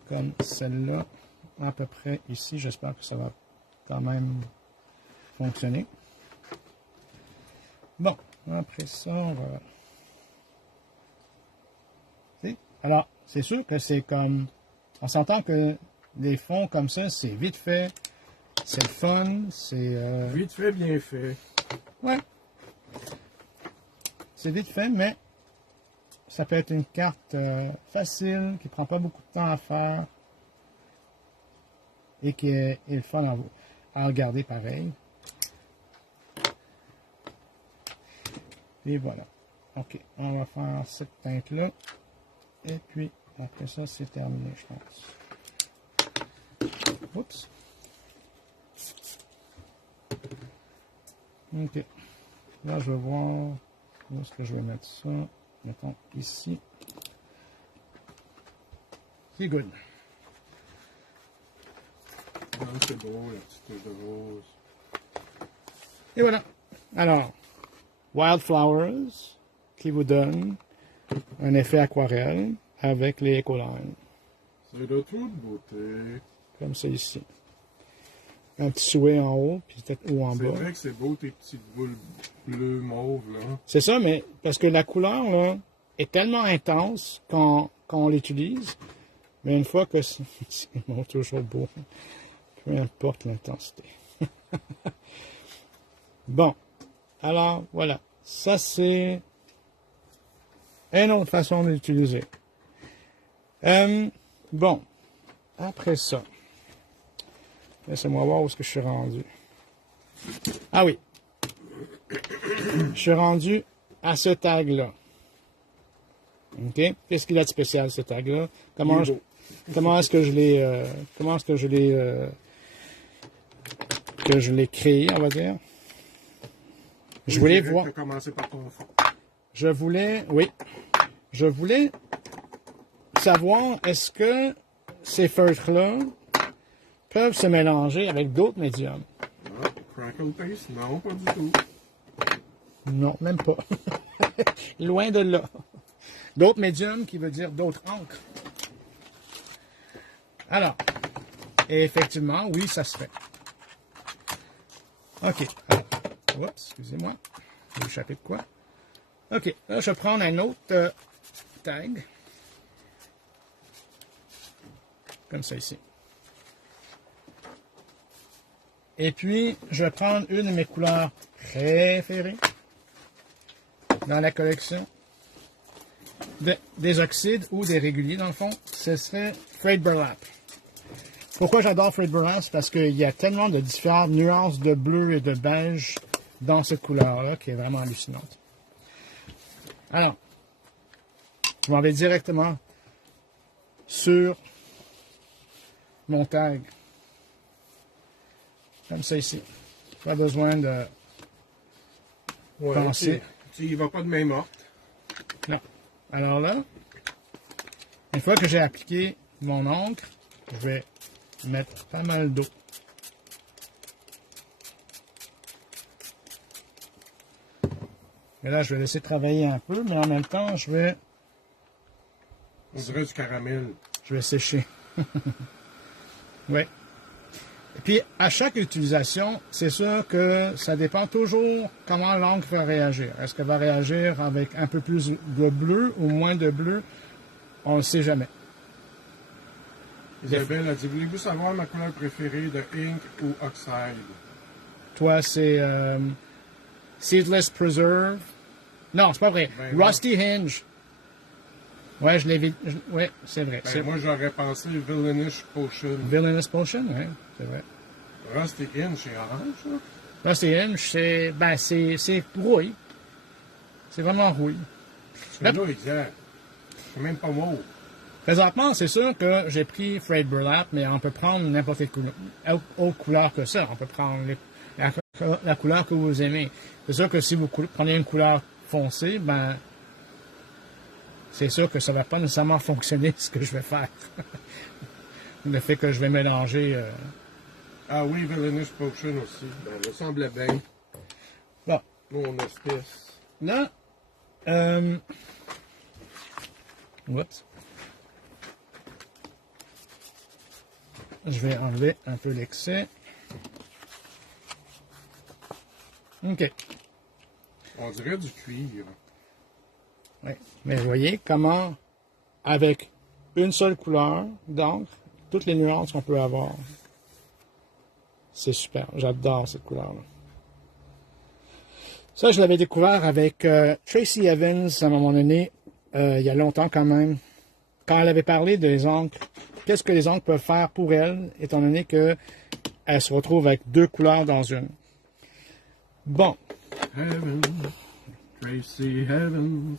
comme celle-là. À peu près ici. J'espère que ça va quand même fonctionner. Bon, après ça, on va... Alors, c'est sûr que c'est comme... On s'entend que des fonds comme ça, c'est vite fait, c'est le fun, c'est... Vite fait, bien fait. Ouais. C'est vite fait, mais ça peut être une carte facile, qui prend pas beaucoup de temps à faire et qui est le fun à regarder pareil. Et voilà. OK, on va faire cette teinte-là. Et puis, après ça, c'est terminé, je pense. Oups. OK. Là, je vais voir où est-ce que je vais mettre ça. Mettons ici. C'est good. Non, c'est beau, la petite touche de rose. Et voilà. Alors, Wildflowers qui vous donne un effet aquarelle avec les Ecoline. C'est de toute beauté. Comme c'est ici. Un petit souhait en haut, puis peut-être haut en C'est bas. vrai que c'est beau tes petites boules bleues mauves, là. C'est ça, mais parce que la couleur là, est tellement intense quand on l'utilise, mais une fois que c'est toujours beau, peu importe l'intensité. Bon, alors voilà, ça c'est une autre façon de l'utiliser. Bon, après ça, laissez-moi voir où est-ce que je suis rendu. Ah oui, je suis rendu à ce tag-là. OK? Qu'est-ce qu'il a de spécial, ce tag-là? Comment est-ce que je l'ai que je l'ai créé, on va dire? Je voulais voir. Commencer par ton fond. Je voulais savoir est-ce que ces feutres-là peuvent se mélanger avec d'autres médiums. Ah, crackle paste? Non, pas du tout. Non, même pas. Loin de là. D'autres médiums qui veut dire d'autres encres. Alors, et effectivement, oui, ça se fait. OK. Alors, oups, excusez-moi. J'ai échappé de quoi. OK. Là, je vais prendre un autre tag. Comme ça ici. Et puis, je vais prendre une de mes couleurs préférées dans la collection des oxydes ou des réguliers, dans le fond. Ce serait Frayed Burlap. Pourquoi j'adore Frayed Burlap? C'est parce qu'il y a tellement de différentes nuances de bleu et de beige dans cette couleur-là qui est vraiment hallucinante. Alors, je m'en vais directement sur mon tag. Comme ça ici. Pas besoin de penser. Tu y vas pas de main morte. Non. Alors là, une fois que j'ai appliqué mon encre, je vais mettre pas mal d'eau. Et là, je vais laisser travailler un peu, mais en même temps, je vais... On dirait du caramel. Je vais sécher. Oui. Et puis, à chaque utilisation, c'est sûr que ça dépend toujours comment l'encre va réagir. Est-ce qu'elle va réagir avec un peu plus de bleu ou moins de bleu? On ne le sait jamais. Isabelle a dit, voulez-vous savoir ma couleur préférée de ink ou oxide? Toi, c'est Seedless Preserve. Non, c'est pas vrai. Ben non. Rusty Hinge. Ouais, je l'ai vu. Ouais, c'est vrai. Ben, moi, j'aurais pensé Villainish Potion. Villainous Potion, ouais, c'est vrai. Rusty Hinge, c'est orange, ça? Rusty Hinge, c'est rouille. C'est vraiment rouille. Celui-là, exact. C'est même pas mauve. Présentement, c'est sûr que j'ai pris Frayed Burlap, mais on peut prendre n'importe quelle autre couleur que ça. On peut prendre la couleur que vous aimez. C'est sûr que si vous prenez une couleur foncée, ben, c'est sûr que ça ne va pas nécessairement fonctionner ce que je vais faire. Le fait que je vais mélanger. Ah oui, Villainish Potion aussi. Ben, ça semblait bien. Bon, Mon espèce. là, oups. Je vais enlever un peu l'excès. OK. On dirait du cuir. Oui. Mais vous voyez comment, avec une seule couleur d'encre, toutes les nuances qu'on peut avoir. C'est super. J'adore cette couleur-là. Ça, je l'avais découvert avec Tracy Evans à un moment donné, il y a longtemps quand même, quand elle avait parlé des encres. Qu'est-ce que les encres peuvent faire pour elle, étant donné qu'elle se retrouve avec deux couleurs dans une. Bon. Heaven. Tracy Heavens.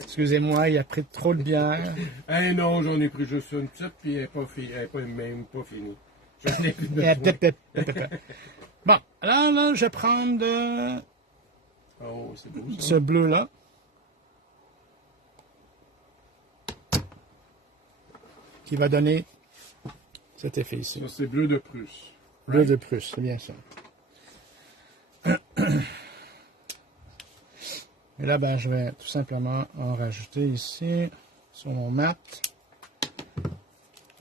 Excusez-moi, il a pris trop de bière. Eh non, j'en ai pris juste une petite, puis elle n'est pas, même pas finie. J'en ai plus de Bon, alors là, je vais prendre Oh, c'est beau ça. ce bleu-là. Qui va donner cet effet ici. Ça, c'est bleu de Prusse. Bleu de Prusse, c'est bien ça. Et là, ben, je vais tout simplement en rajouter ici sur mon mat.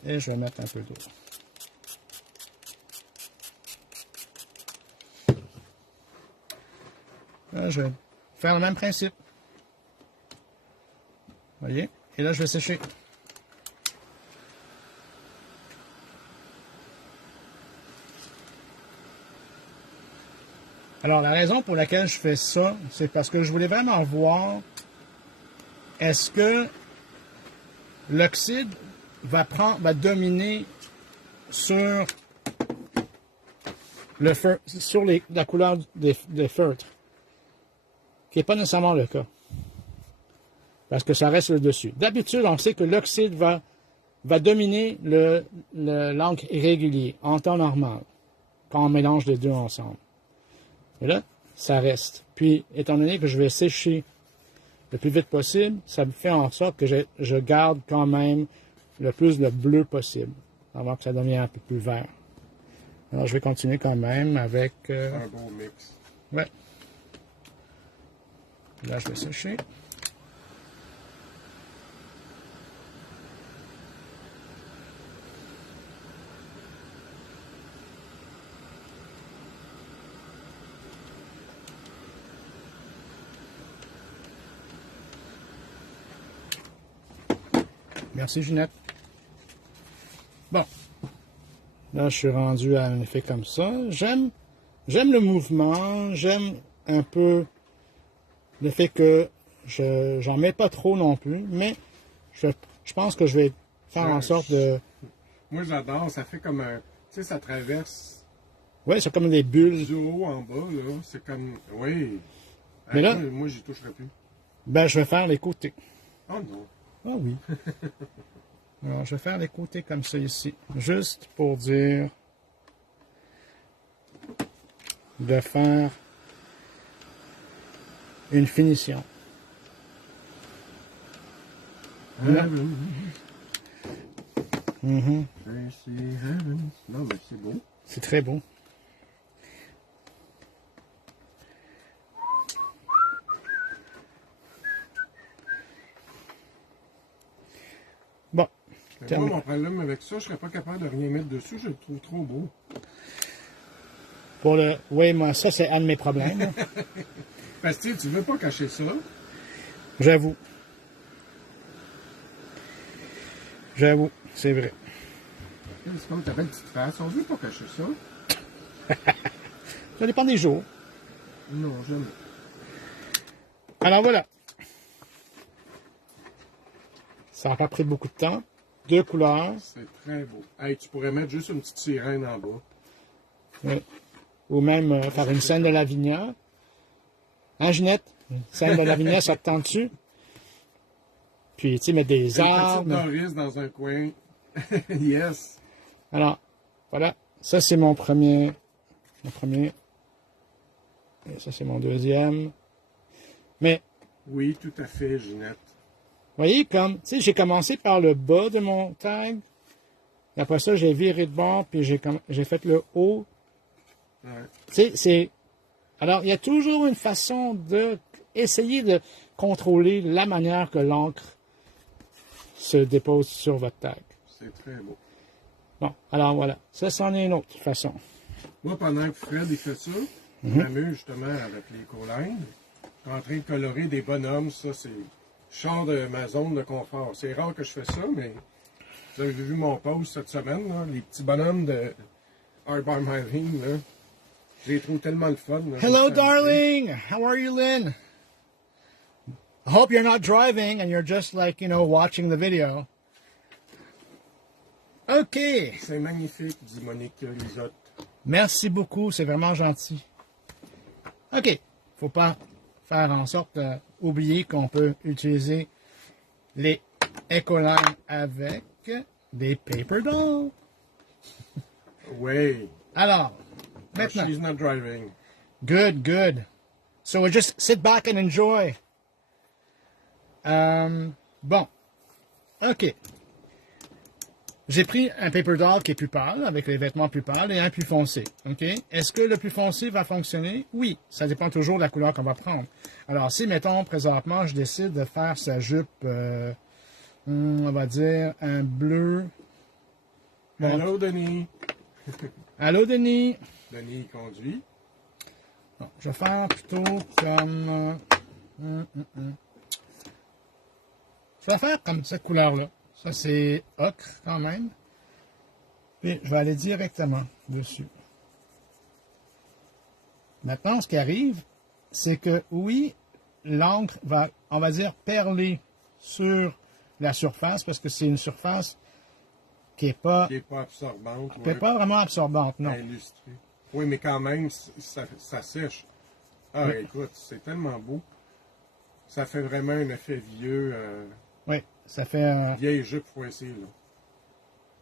Et je vais mettre un peu d'eau. Là, je vais faire le même principe. Voyez? Et là, je vais sécher. Alors, la raison pour laquelle je fais ça, c'est parce que je voulais vraiment voir est-ce que l'oxyde va dominer sur le feutre, sur la couleur des feutres, qui n'est pas nécessairement le cas, parce que ça reste le dessus. D'habitude, on sait que l'oxyde va dominer l'encre irrégulier en temps normal, quand on mélange les deux ensemble. Et là, ça reste. Puis, étant donné que je vais sécher le plus vite possible, ça me fait en sorte que je garde quand même le plus de bleu possible, avant que ça devienne un peu plus vert. Alors, je vais continuer quand même avec... Un beau mix. Ouais. Là, je vais sécher. Merci, Ginette. Bon. Là, je suis rendu à un effet comme ça. J'aime le mouvement. J'aime un peu le fait que j'en mets pas trop non plus. Mais je pense que je vais faire en sorte de... Moi, j'adore. Ça fait comme un... Tu sais, ça traverse Oui, c'est comme des bulles. du haut en bas, là. C'est comme... Oui. Mais là- Moi, j'y toucherai plus. Ben, je vais faire les côtés. Oh non. Ah oui. Alors, je vais faire les côtés comme ça ici. Juste pour dire de faire une finition. Heaven. Mhm. Tracy Heavens. Non, mais c'est beau. C'est très beau. Bon. Mais moi, mon problème avec ça, je serais pas capable de rien mettre dessus. Je le trouve trop beau. Pour le... Oui, moi, ça, c'est un de mes problèmes. Parce que tu veux pas cacher ça. J'avoue. J'avoue, c'est vrai. C'est comme ta belle petite face. On veut pas cacher ça. Ça dépend des jours. Non, jamais. Alors voilà. Ça n'a pas pris beaucoup de temps. 2 couleurs. C'est très beau. Hey, tu pourrais mettre juste une petite sirène en bas. Oui. Ou même faire une scène de Lavinia. Hein, Ginette? Une scène de Lavinia, ça te tente dessus? Puis, tu sais, mettre des Une petite arbres. Doris dans un coin. Yes. Alors, voilà. Ça, c'est mon premier. Et ça, c'est mon deuxième. Mais, Oui, tout à fait, Ginette. vous voyez, comme, tu sais, j'ai commencé par le bas de mon tag. Et après ça, j'ai viré de bord, puis j'ai fait le haut. Ouais. Tu sais, c'est... Alors, il y a toujours une façon essayer de contrôler la manière que l'encre se dépose sur votre tag. C'est très beau. Bon, alors voilà. Ça, c'en est une autre façon. Moi, pendant que Fred il fait ça, je m'amuse justement avec les collines. Je suis en train de colorer des bonhommes. Ça, c'est... Je sors de ma zone de confort. C'est rare que je fais ça, mais vous avez vu mon post cette semaine, là, les petits bonhommes de Art by Mylene, là. Je les trouve tellement le fun. Là, Hello, darling! How are you, Lynn? I hope you're not driving and you're just like, watching the video. OK. C'est magnifique, dit Monique Lisotte. Merci beaucoup, c'est vraiment gentil. OK. Faut pas faire en sorte d'oublier qu'on peut utiliser les écolines avec des paper dolls. Oui. Alors, maintenant. She's not driving. Good, good. So we just sit back and enjoy. Bon. OK. J'ai pris un paper doll qui est plus pâle, avec les vêtements plus pâles, et un plus foncé. OK? Est-ce que le plus foncé va fonctionner? Oui. Ça dépend toujours de la couleur qu'on va prendre. Alors, si, mettons, présentement, je décide de faire sa jupe, on va dire un bleu. Bon. Hello, Denis. Allô, Denis. Denis conduit. Bon, je vais faire plutôt comme... Je vais faire comme cette couleur-là. Ça, c'est ocre quand même. Puis, je vais aller directement dessus. Maintenant, ce qui arrive, c'est que, oui, l'encre va, on va dire, perler sur la surface, parce que c'est une surface qui n'est pas... Qui n'est pas absorbante. Qui n'est pas vraiment absorbante, non. Illustrée. Oui, mais quand même, ça sèche. Ah, oui. Écoute, c'est tellement beau. Ça fait vraiment un effet vieux. Oui, ça fait un... Vieille jupe froissée, là.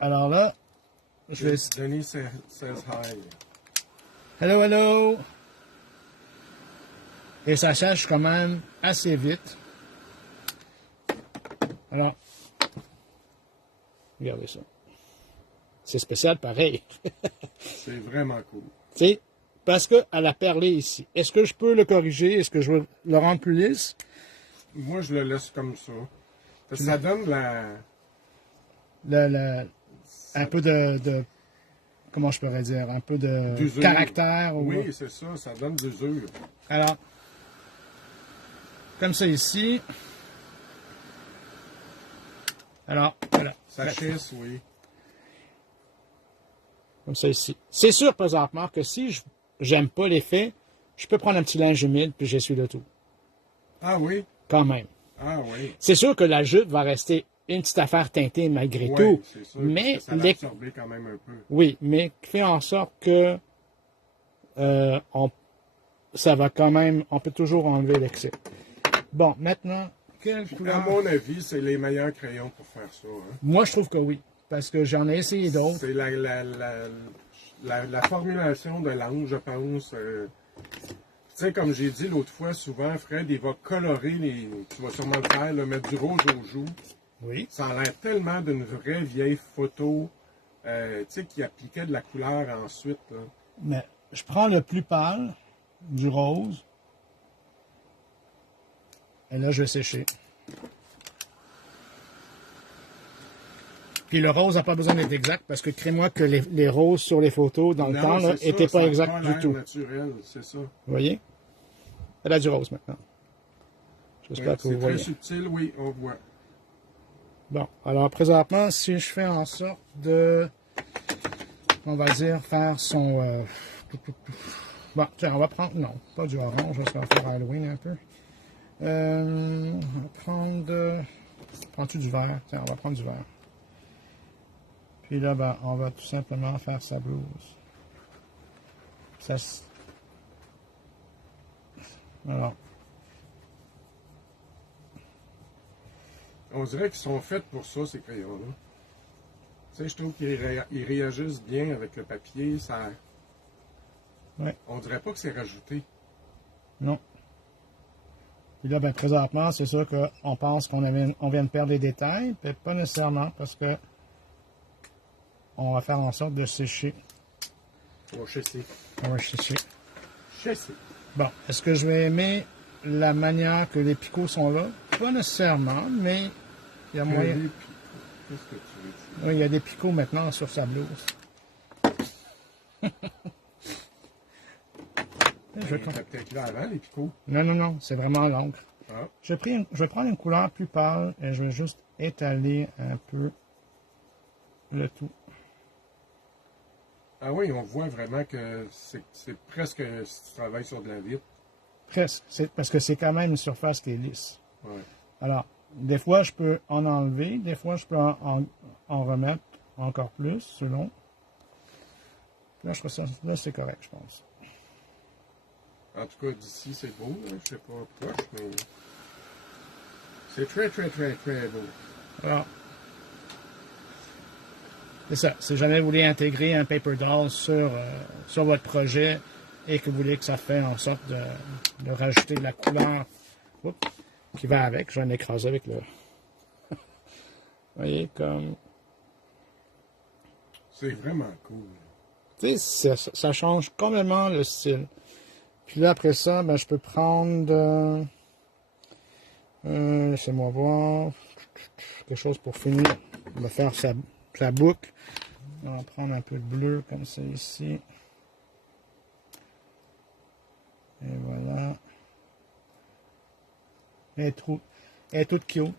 Alors là, je vais... Denis says hi. Hello, hello! Et ça sèche quand même assez vite. Alors, regardez ça. C'est spécial pareil. C'est vraiment cool. Tu sais, parce qu'elle a perlé ici. Est-ce que je peux le corriger? Est-ce que je veux le rendre plus lisse? Moi, je le laisse comme ça. Parce que ça donne un peu de comment je pourrais dire? Un peu de caractère. Oui, c'est ça. Ça donne de l'usure. Alors, comme ça ici. Alors, voilà. Ça chisse, oui. Comme ça ici. C'est sûr, présentement, que si j'aime pas l'effet, je peux prendre un petit linge humide puis j'essuie le tout. Ah oui? Quand même. Ah oui. C'est sûr que la jupe va rester une petite affaire teintée malgré tout. C'est sûr, mais ça va absorber quand même un peu. Oui, mais fait en sorte que ça va quand même, on peut toujours enlever l'excès. Bon, maintenant, quelle couleur? À mon avis, c'est les meilleurs crayons pour faire ça. Hein? Moi, je trouve que oui, parce que j'en ai essayé d'autres. C'est la formulation de l'angle, je pense. Tu sais, comme j'ai dit l'autre fois, souvent, Fred, il va colorer tu vas sûrement le faire, là, mettre du rouge aux joues. Oui. Ça a l'air tellement d'une vraie vieille photo, tu sais, qui appliquait de la couleur ensuite. Là. Mais je prends le plus pâle, du rose. Et là, je vais sécher. Puis le rose n'a pas besoin d'être exact, parce que crée-moi que les roses sur les photos, dans le temps, n'étaient pas exacts du tout. Naturel, c'est ça. Vous voyez? Elle a du rose maintenant. J'espère que vous voyez. C'est très subtil, oui, on voit. Bon, alors présentement, si je fais en sorte de, on va dire, faire son, Bon, tiens, on va prendre... Non, pas du orange, ça va faire Halloween un peu. On va prendre... Prends-tu du vert? Tiens, on va prendre du vert. Puis là, ben, on va tout simplement faire sa blouse. Ça... Alors... On dirait qu'ils sont faits pour ça, ces crayons-là. Tu sais, je trouve qu'ils réagissent bien avec le papier. Ça... Ouais. On dirait pas que c'est rajouté. Non. Puis là, ben, présentement, c'est sûr qu'on pense qu'on vient de perdre les détails, mais pas nécessairement, parce que on va faire en sorte de sécher. On va chasser. On va sécher. Chasser. Bon, est-ce que je vais aimer la manière que les picots sont là? Pas nécessairement, mais il y a moyen. Qu'est-ce que tu veux dire? Oui, il y a des picots maintenant sur sa blouse. C'était peut-être là avant, les picots. Non, non, non, c'est vraiment l'encre. Ah. Je vais prendre une couleur plus pâle et je vais juste étaler un peu le tout. Ah oui, on voit vraiment que c'est presque si tu travailles sur de la vitre. Presque, parce que c'est quand même une surface qui est lisse. Ouais. Alors, des fois, je peux en enlever, des fois, je peux en remettre encore plus, selon. Là, je trouve ça, là, c'est correct, je pense. En tout cas, d'ici, c'est beau. Hein? Je sais pas proche, mais c'est très, très, très, très beau. Alors, c'est ça. Si jamais vous voulez intégrer un paper doll sur votre projet et que vous voulez que ça fait en sorte de rajouter de la couleur qui va avec, je vais l'écraser avec le... Vous voyez, comme... C'est vraiment cool. Tu sais, ça change complètement le style. Puis là, après ça, ben, je peux prendre... laissez-moi voir... quelque chose pour finir. On va faire sa boucle. On va prendre un peu de bleu, comme ça, ici. Et voilà. Elle est toute cute.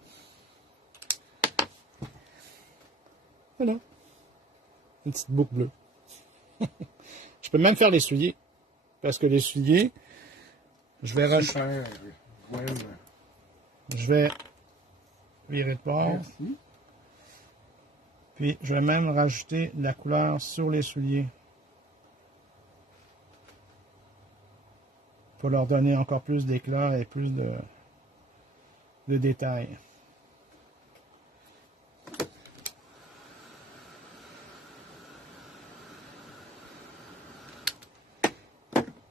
Voilà. Une petite boucle bleue. Je peux même faire l'essuyer. Parce que l'essuyer, je vais rajouter. Je vais virer de bord. Merci. Puis je vais même rajouter de la couleur sur les souliers. Pour leur donner encore plus d'éclat et plus de détails.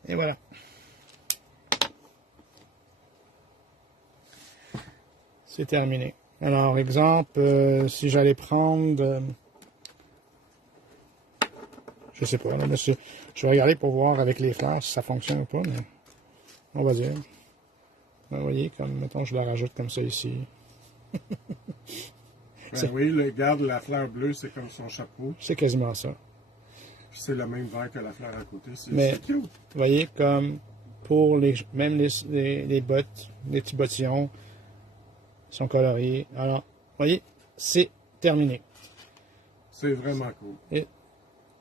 Et voilà. C'est terminé. Alors, exemple, si j'allais prendre... je sais pas, là, monsieur, je vais regarder pour voir avec les fleurs si ça fonctionne ou pas, mais on va dire. Vous voyez, comme, mettons, je la rajoute comme ça ici. Ben oui, regarde, la fleur bleue, c'est comme son chapeau. C'est quasiment ça. Puis c'est le même vert que la fleur à côté. Mais, cute. Vous voyez, comme pour même les bottes, les petits bottillons sont coloriés. Alors, vous voyez, c'est terminé. C'est vraiment cool.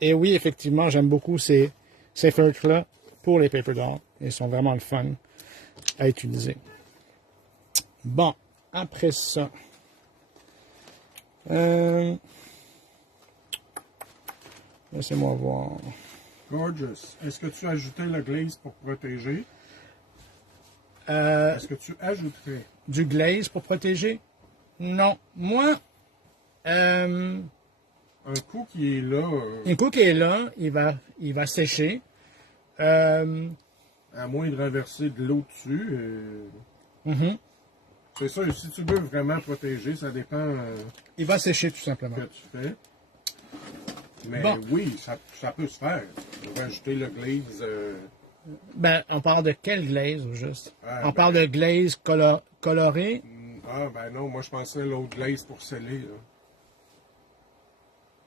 Et oui, effectivement, j'aime beaucoup ces feutres-là pour les paper dolls. Ils sont vraiment le fun à utiliser. Bon, après ça... laissez-moi voir. Gorgeous. Est-ce que tu ajoutais le glaze pour protéger? Est-ce que tu ajouterais? Du glaze pour protéger? Non. Moi, un coup qui est là... un coup qui est là, il va sécher. À moins de renverser de l'eau dessus. C'est ça, si tu veux vraiment protéger, ça dépend il va sécher tout simplement. ce que tu fais. Mais bon. Oui, ça peut se faire. On va ajouter le glaze. Ben, on parle de quel glaze, au juste? On ben, parle de glaze coloré? Ah, ben non, moi je pensais l'autre glaze pour sceller. Là.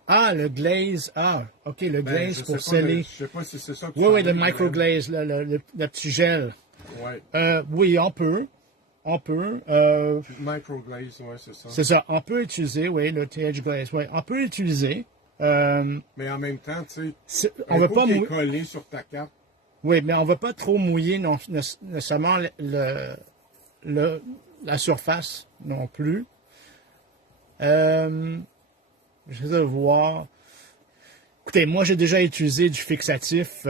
Ah, le glaze. Ah, OK, le glaze pour sceller. Je sais pas si c'est ça que tu Oui, le parlais, microglaze, le petit gel. Ouais. Oui, on peut. Microglaze, ouais, c'est ça. C'est ça. On peut utiliser, oui, le TH Glaze. Oui, on peut utiliser. Mais en même temps, tu sais, On veut pas mouiller collé sur ta carte. Oui, mais on ne va pas trop mouiller non, nécessairement la surface non plus. Je vais voir. Écoutez, moi j'ai déjà utilisé du fixatif,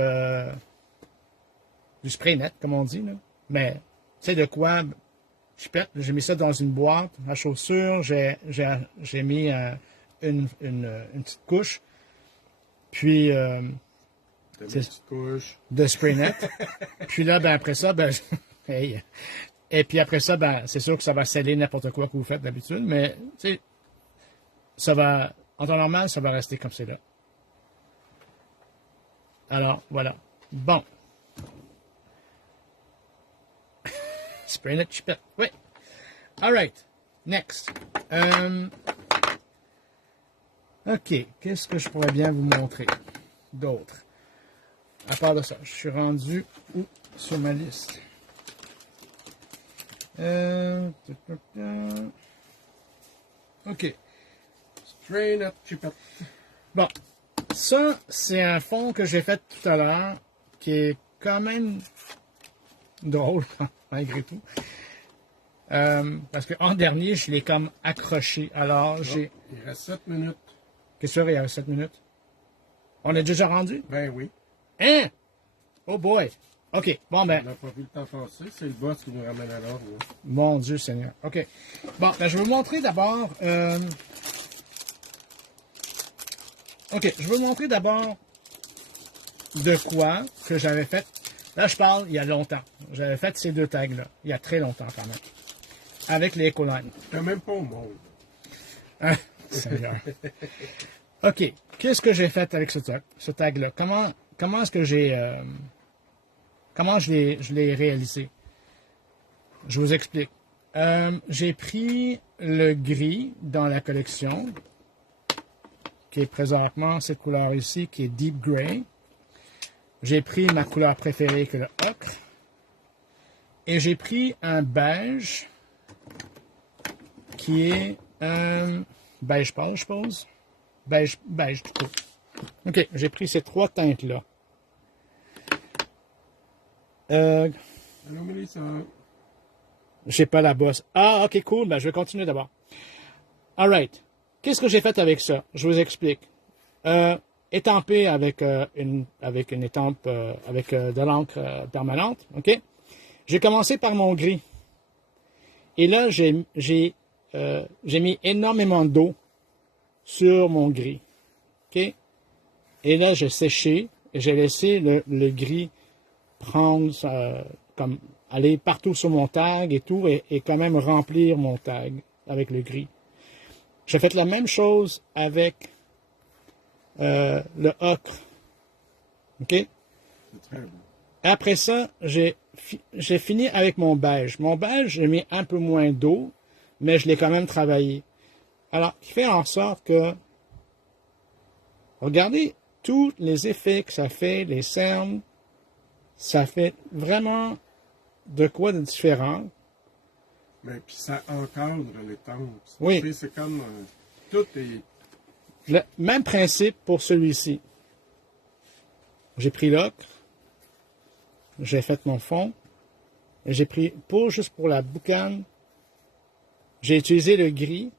du spray net, comme on dit, là. Mais tu sais de quoi? J'ai mis ça dans une boîte à chaussures, j'ai mis une petite couche, puis de spray net. Puis là, ben après ça, ben hey. Et puis après ça, ben c'est sûr que ça va sceller n'importe quoi que vous faites d'habitude, mais tu sais, ça va, en temps normal, ça va rester comme c'est là. Alors, voilà. Bon. Spray net chipette. Oui. All right. Next. OK. Qu'est-ce que je pourrais bien vous montrer d'autre? À part de ça, je suis rendu où sur ma liste? OK. Spray net chipette. Bon. Ça, c'est un fond que j'ai fait tout à l'heure qui est quand même drôle, malgré tout. Parce qu'en dernier, je l'ai comme accroché. Alors, j'ai... Il reste 7 minutes. Qu'est-ce qu'il y a 7 minutes? On est déjà rendu? Ben oui. Hein? Oh boy! OK, bon ben... On n'a pas vu le temps passer. C'est le boss qui nous ramène à l'ordre. Mon Dieu Seigneur. OK. Bon, ben je vais vous montrer d'abord... OK, je vais vous montrer d'abord de quoi que j'avais fait. Là, je parle il y a longtemps. J'avais fait ces deux tags-là. Il y a très longtemps quand même. Avec les Ecoline. T'es même pas au monde. Hein? Seigneur. OK. Qu'est-ce que j'ai fait avec ce tag-là? Comment est-ce que j'ai... comment je l'ai réalisé? Je vous explique. J'ai pris le gris dans la collection, qui est présentement cette couleur ici, qui est Deep Gray. J'ai pris ma couleur préférée, qui est le ocre. Et j'ai pris un beige, qui est beige pâle, je suppose. Beige tout court. OK, j'ai pris ces trois teintes-là. Allô, Mélissa. J'ai pas la bosse. Ah, OK, cool. Ben, je vais continuer d'abord. All right. Qu'est-ce que j'ai fait avec ça? Je vous explique. Étampé avec une étampe, avec de l'encre permanente. OK? J'ai commencé par mon gris. Et là, j'ai mis énormément d'eau sur mon gris. OK? Et là, j'ai séché et j'ai laissé le gris prendre, comme aller partout sur mon tag et tout, et quand même remplir mon tag avec le gris. J'ai fait la même chose avec le ocre. OK? C'est très beau. Après ça, j'ai fini avec mon beige. Mon beige, j'ai mis un peu moins d'eau, mais je l'ai quand même travaillé. Alors, qui fait en sorte que, regardez tous les effets que ça fait, les cernes, ça fait vraiment de quoi de différent. Mais puis ça encadre les tempes. Oui. C'est comme tout est. Le même principe pour celui-ci. J'ai pris l'ocre, j'ai fait mon fond, et j'ai pris, juste pour la boucane, j'ai utilisé le gris.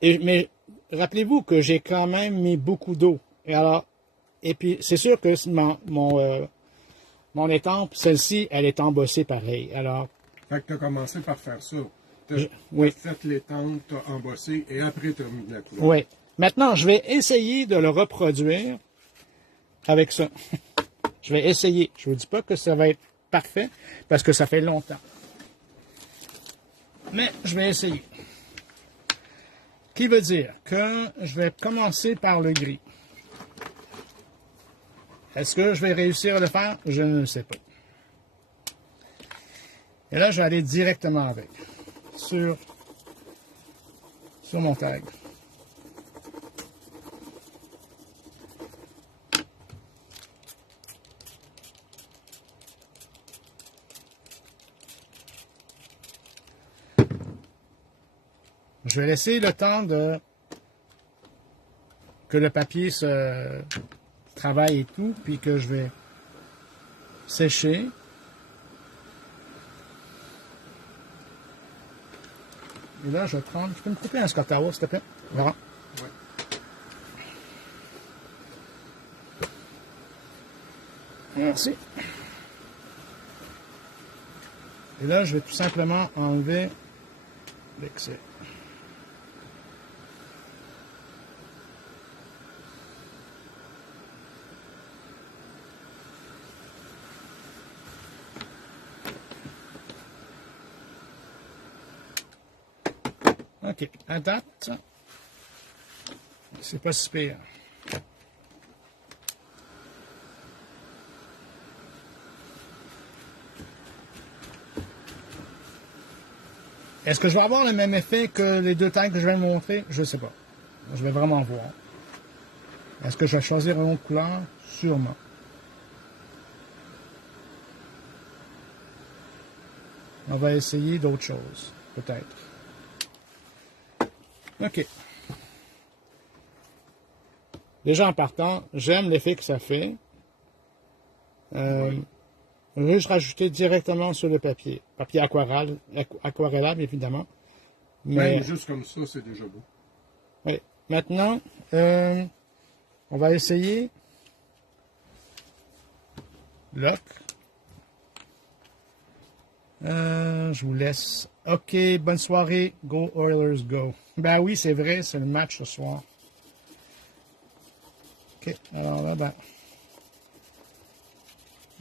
Mais rappelez-vous que j'ai quand même mis beaucoup d'eau. Et puis c'est sûr que mon étampe, celle-ci, elle est embossée pareil. Alors, Fait que tu as commencé par faire ça. oui. Tu as fait l'étampe, tu as embossé et après tu as mis de la couleur. Oui. Maintenant, je vais essayer de le reproduire avec ça. Je vais essayer. Je ne vous dis pas que ça va être parfait parce que ça fait longtemps. Mais je vais essayer. Qui veut dire que je vais commencer par le gris. Est-ce que je vais réussir à le faire? Je ne sais pas. Et là, je vais aller directement avec. Sur mon tag. Je vais laisser le temps de que le papier se travaille et tout, puis que je vais sécher. Et là, je vais prendre... Tu peux me couper un Scott Towel, s'il te plaît? Voilà. Ouais. Merci. Et là, je vais tout simplement enlever l'excès. OK. À date, c'est pas si pire. Est-ce que je vais avoir le même effet que les deux tailles que je viens de montrer? Je ne sais pas. Je vais vraiment voir. Est-ce que je vais choisir une autre couleur? Sûrement. On va essayer d'autres choses, peut-être. OK. Déjà en partant, j'aime l'effet que ça fait. Je vais juste rajouter directement sur le papier. Papier aquarellable, évidemment. Mais Ben, juste comme ça, c'est déjà beau. oui. Maintenant, on va essayer l'ocre. Je vous laisse. OK, bonne soirée. Go Oilers, go. Ben oui, c'est vrai, c'est le match ce soir. OK, alors là, ben...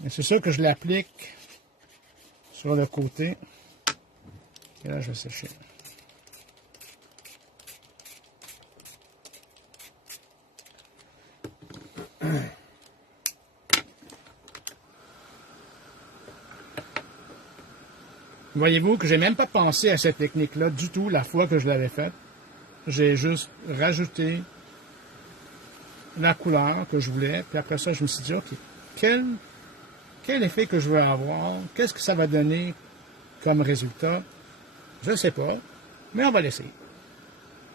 c'est sûr que je l'applique sur le côté. Et là, je vais sécher. Voyez-vous que j'ai même pas pensé à cette technique-là du tout la fois que je l'avais faite. J'ai juste rajouté la couleur que je voulais. Puis après ça, je me suis dit, OK, quel effet que je veux avoir? Qu'est-ce que ça va donner comme résultat? Je ne sais pas, mais on va l'essayer.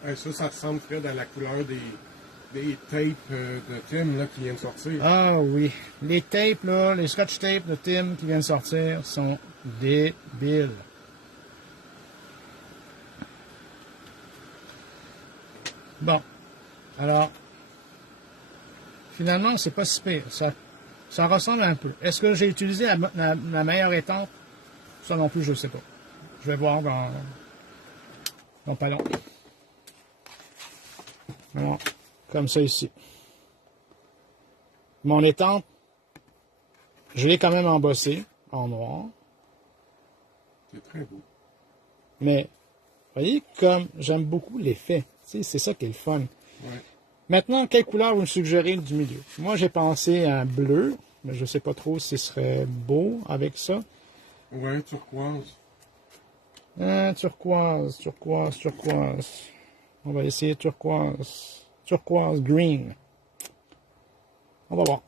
Ouais, ça ressemble, Fred, à la couleur des tapes de Tim là, qui viennent de sortir. Ah oui, les tapes, là, les scotch tapes de Tim qui viennent de sortir sont débiles. Bon, alors, finalement, c'est pas si pire. Ça ressemble un peu. Est-ce que j'ai utilisé la meilleure étape? Ça non plus, je ne sais pas. Je vais voir dans pas long. Voilà, comme ça ici. Mon étampe, je l'ai quand même embossé en noir. C'est très beau. Mais, vous voyez, comme j'aime beaucoup l'effet. C'est ça qui est le fun. Ouais. Maintenant, quelle couleur vous me suggérez du milieu? Moi, j'ai pensé à un bleu, mais je ne sais pas trop si ce serait beau avec ça. Ouais, turquoise. Turquoise. On va essayer turquoise. Turquoise green. On va voir.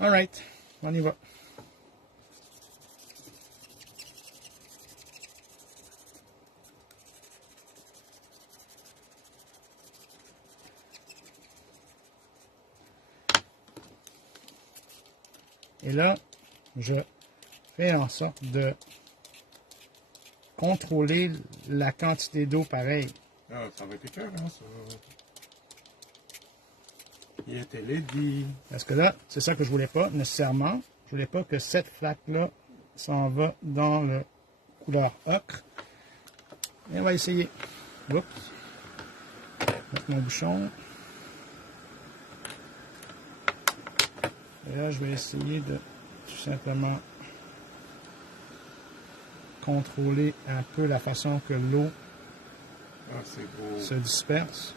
All right, on y va. Et là, je fais en sorte de contrôler la quantité d'eau pareil. Ah, ça va être écœurant, ça. Il était lady. Parce que là, c'est ça que je voulais pas nécessairement. Je voulais pas que cette flaque-là s'en va dans le couleur ocre. Et on va essayer. Oups. Mettre mon bouchon. Et là, je vais essayer de tout simplement contrôler un peu la façon que l'eau se disperse.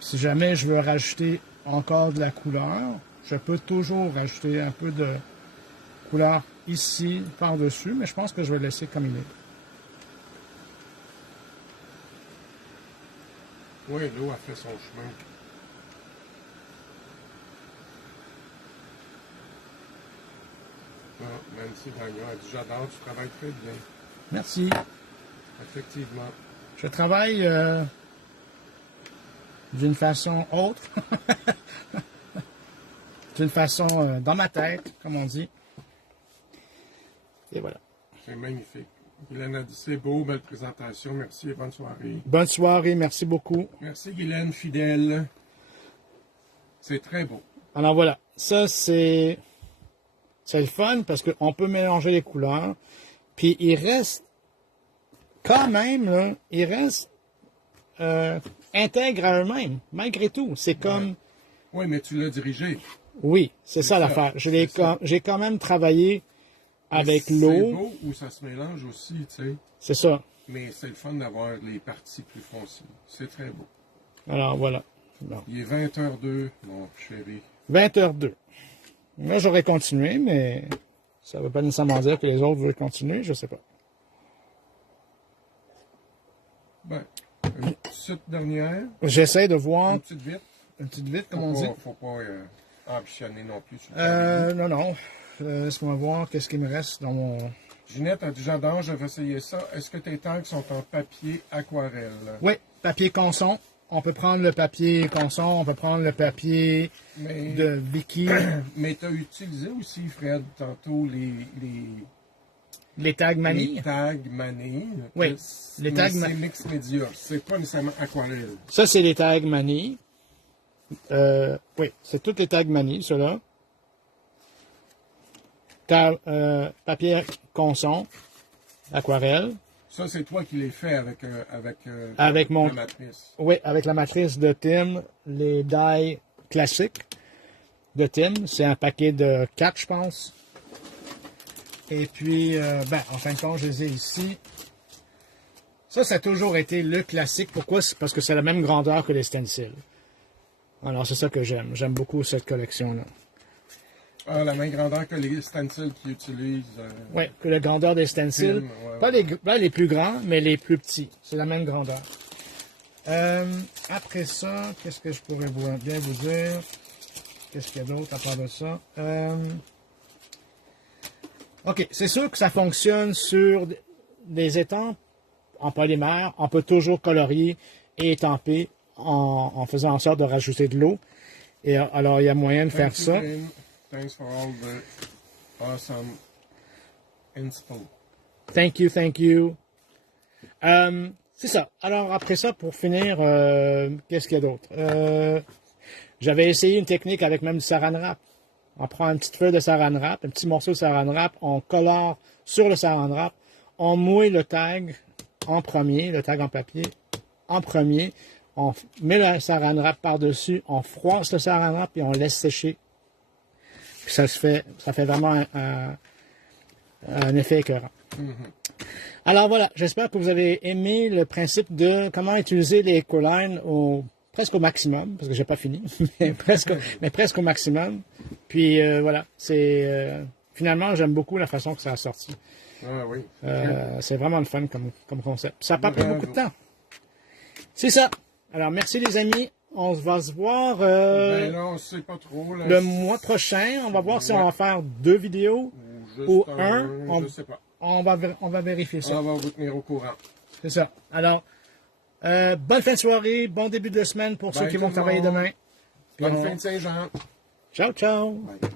Si jamais je veux rajouter encore de la couleur, je peux toujours rajouter un peu de couleur ici par-dessus, mais je pense que je vais le laisser comme il est. Oui, l'eau a fait son chemin. Ah, Nancy Gagnon a dit, j'adore, tu travailles très bien. Merci. Effectivement. Je travaille d'une façon autre. D'une façon dans ma tête, comme on dit. Et voilà. C'est magnifique. Guylaine a dit c'est beau, belle présentation. Merci et bonne soirée. Bonne soirée, merci beaucoup. Merci Guylaine, fidèle. C'est très beau. Alors voilà, ça c'est le fun parce qu'on peut mélanger les couleurs. Puis il reste quand même, là, il reste intègre à eux-mêmes, malgré tout. C'est comme... Oui, mais tu l'as dirigé. Oui, c'est ça ça, l'affaire. c'est ça. J'ai quand même travaillé avec C'est l'eau. beau où ça se mélange aussi, tu sais. C'est ça. Mais c'est le fun d'avoir les parties plus foncées. C'est très beau. Alors voilà. Bon. Il est 20h02, mon chéri. 20h02. Là, j'aurais continué, mais ça ne veut pas nécessairement dire que les autres veulent continuer, je sais pas. Ben, une petite dernière. J'essaie de voir. Une petite vite. Une petite vite, comme on dit. Faut pas ambitionner non plus. Sur le Non. Laisse-moi voir qu'est-ce qui me reste dans mon... Ginette a dit j'adore, je vais essayer ça. Est-ce que tes tags sont en papier aquarelle? Oui, papier Conson. On peut prendre le papier Conson, on peut prendre le papier de Vicky. Mais tu as utilisé aussi, Fred, tantôt Les tags manille. Les tags manille. Oui, les tags c'est mix média. C'est pas nécessairement aquarelle. Ça, c'est les tags manille. Oui, c'est tous les tags manille, ceux-là. Papier Conson, aquarelle. Ça, c'est toi qui les fais avec la matrice. Oui, avec la matrice de Tim, les die classiques de Tim. C'est un paquet de 4, je pense. Et puis, en fin de compte, je les ai ici. Ça a toujours été le classique. Pourquoi? C'est parce que c'est la même grandeur que les stencils. Alors, c'est ça que j'aime. J'aime beaucoup cette collection-là. Ah, la même grandeur que les stencils qu'ils utilisent. Oui, que la grandeur des stencils. Pas les plus grands, mais les plus petits. C'est la même grandeur. Après ça, qu'est-ce que je pourrais bien vous dire? Qu'est-ce qu'il y a d'autre à part de ça? OK, c'est sûr que ça fonctionne sur des étampes en polymère. On peut toujours colorier et étamper en faisant en sorte de rajouter de l'eau. Et alors, il y a moyen de faire ça. Thanks for all the awesome inspo. Thank you. C'est ça. Alors, après ça, pour finir, qu'est-ce qu'il y a d'autre? J'avais essayé une technique avec même du saran wrap. On prend une petite feuille de saran wrap, un petit morceau de saran wrap, on colore sur le saran wrap, on mouille le tag en premier, le tag en papier en premier, on met le saran wrap par-dessus, on froisse le saran wrap et on laisse sécher. Puis ça fait vraiment un effet écœurant. Alors voilà, j'espère que vous avez aimé le principe de comment utiliser les Ecoline presque au maximum, parce que j'ai pas fini, mais presque au maximum. Puis voilà, finalement j'aime beaucoup la façon que ça a sorti. Ah oui. C'est vraiment le fun comme concept. Ça n'a pas pris beaucoup de temps. C'est ça. Alors merci les amis. On va se voir là, on sait pas trop, là, le mois prochain. On va voir si on va faire 2 vidéos ou un. Je sais pas. On va vérifier ça. On va vous tenir au courant. C'est ça. Alors, bonne fin de soirée, bon début de semaine pour ceux qui vont travailler demain. Bonne fin de Saint-Jean. Ciao, ciao. Bye.